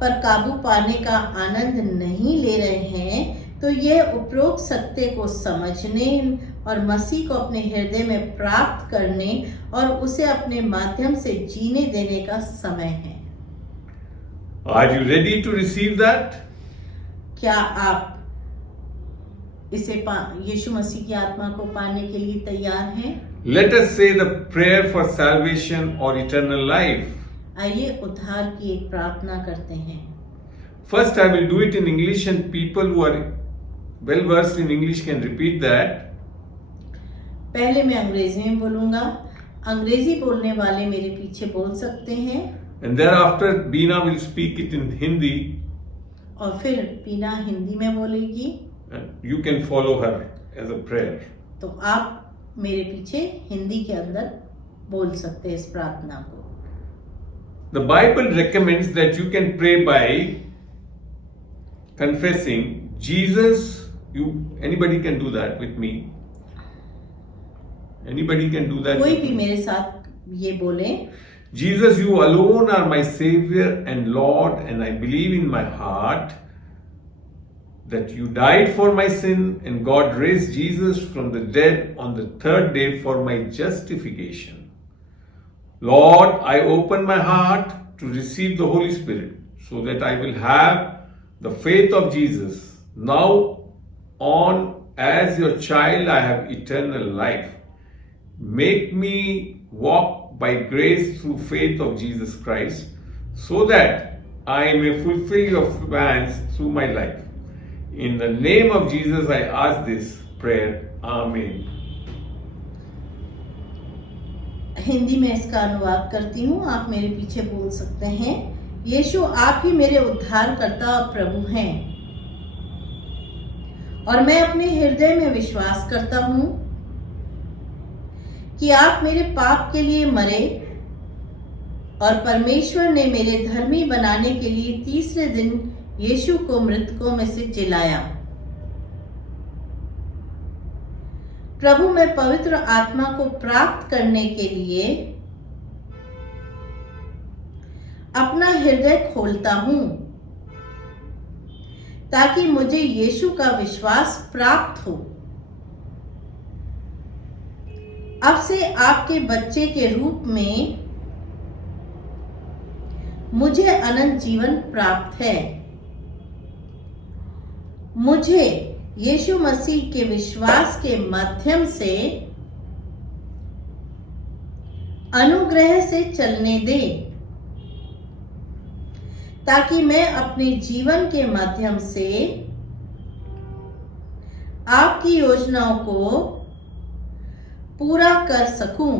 पर काबू पाने का आनंद नहीं ले रहे हैं, तो यह उपरोक्त सत्य को समझने और मसीह को अपने हृदय में प्राप्त करने और उसे अपने माध्यम से जीने देने का समय है। Are you ready to receive that? क्या आप यीशु मसीह की आत्मा को पाने के लिए तैयार हैं? Let us say the prayer for salvation or eternal life. आइए उद्धार की एक प्रार्थना करते हैं। First, I will do it in English, and people who are well versed in English can repeat that. पहले मैं अंग्रेजी में बोलूंगा, अंग्रेजी बोलने वाले मेरे पीछे बोल सकते हैं, And thereafter, Beena will speak it in Hindi, और फिर बीना हिंदी में बोलेगी, and you can follow her as a prayer. तो आप मेरे पीछे हिंदी के अंदर बोल सकते हैं इस प्रार्थना को। The Bible recommends that you can pray by confessing Jesus. Anybody can do that with me. Anybody can do that. कोई भी मेरे साथ ये बोले, Jesus, you alone are my Savior and Lord, and I believe in my heart that you died for my sin and God raised Jesus from the dead on the third day for my justification. Lord, I open my heart to receive the Holy Spirit so that I will have the faith of Jesus. Now on, as your child, I have eternal life. Make me walk by grace through faith of Jesus Christ so that I may fulfill your plans through my life. In the name of Jesus, I ask this prayer. Amen. Hindi में इसका अनुवाद करती हूँ, आप मेरे पीछे बोल सकते हैं। यीशु, आप ही मेरे उद्धारकर्ता और प्रभु हैं, और मैं अपने हृदय में विश्वास करता हूँ कि आप मेरे पाप के लिए मरे और परमेश्वर ने मेरे धर्मी बनाने के लिए तीसरे दिन यीशु को मृतकों में से जिलाया। प्रभु, मैं पवित्र आत्मा को प्राप्त करने के लिए अपना हृदय खोलता हूं ताकि मुझे यीशु का विश्वास प्राप्त हो। अब से आपके बच्चे के रूप में मुझे अनंत जीवन प्राप्त है। मुझे यीशु मसीह के विश्वास के माध्यम से अनुग्रह से चलने दे, ताकि मैं अपने जीवन के माध्यम से आपकी योजनाओं को पूरा कर सकूं।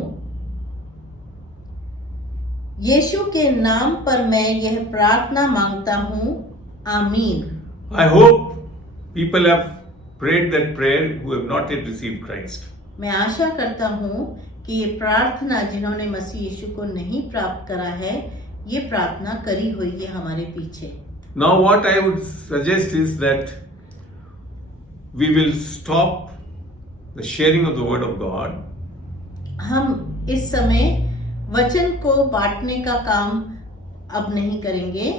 यीशु के नाम पर मैं यह प्रार्थना मांगता हूं। आमीन। I hope people have prayed that prayer who have not yet received Christ. मैं आशा करता हूं कि ये प्रार्थना जिन्होंने मसीह यीशु को नहीं प्राप्त करा है, ये प्रार्थना करी हुई है हमारे पीछे। Now what I would suggest is that we will stop the sharing of the word of God. हम इस समय वचन को बांटने का काम अब नहीं करेंगे।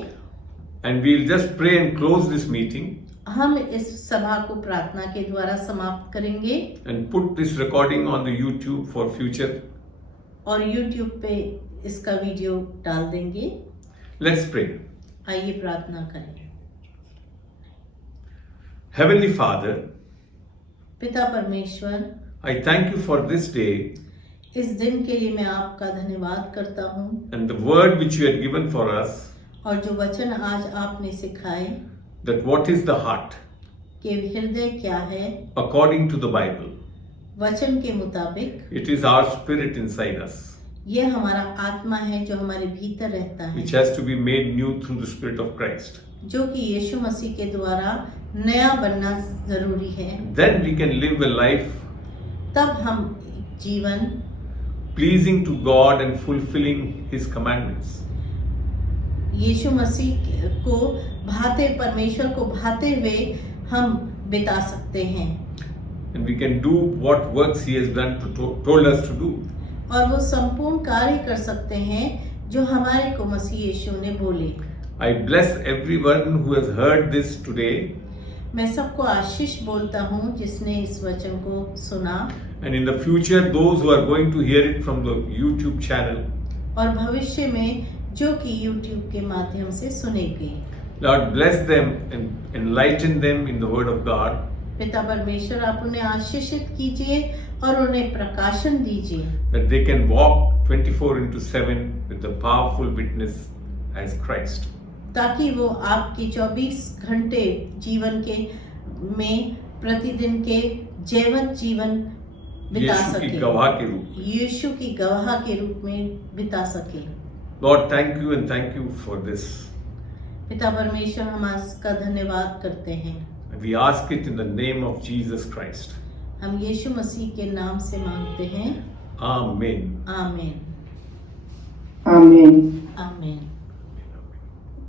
And we'll just pray and close this meeting. हम इस सभा को प्रार्थना के द्वारा समाप्त करेंगे And put this recording on the YouTube for future. और YouTube पे इसका वीडियो डाल देंगे। Let's pray. आइए प्रार्थना करें। Heavenly Father, पिता परमेश्वर, I thank you for this day इस दिन के लिए मैं आपका धन्यवाद करता हूँ, and the word which you had given for us, और जो वचन आज आपने सिखाए that what is the heart कि हृदय क्या है according to the Bible. वचन के मुताबिक। It is our spirit inside us, ये हमारा आत्मा है जो हमारे भीतर रहता है, which has to be made new through the Spirit of Christ. जो कि यीशु मसीह के द्वारा नया बनना जरूरी है। Then we can live a life तब हम जीवन pleasing to God and fulfilling His commandments. यीशु मसीह को भाते, परमेश्वर को भाते हुए हम बिता सकते हैं, And we can do what works He has done told us to do. और वो संपूर्ण कार्य कर सकते हैं जो हमारे को मसीह यीशु ने बोले। I bless everyone who has heard this today, मैं सबको आशीष बोलता हूँ जिसने इस वचन को सुना, and in the future those who are going to hear it from the YouTube channel. और भविष्य में जो कि YouTube के माध्यम से सुनेंगे। Lord, bless them and enlighten them in the Word of God, पिता परमेश्वर आप उन्हें आशीषित कीजिए और उन्हें प्रकाशन दीजिए that they can walk 24/7 with the powerful witness as Christ. ताकि वो आपकी 24 घंटे जीवन के में प्रतिदिन के जीवंत जीवन बिता यीशु की सके, गवाह के रूप में। यीशु की गवाह के रूप में बिता सके। Lord, thank you and thank you for this. पिता परमेश्वर हम आपका धन्यवाद करते हैं। We ask it in the name of Jesus Christ. हम यीशु मसीह के नाम से मांगते हैं। Amen. आमीन Amen. आमीन।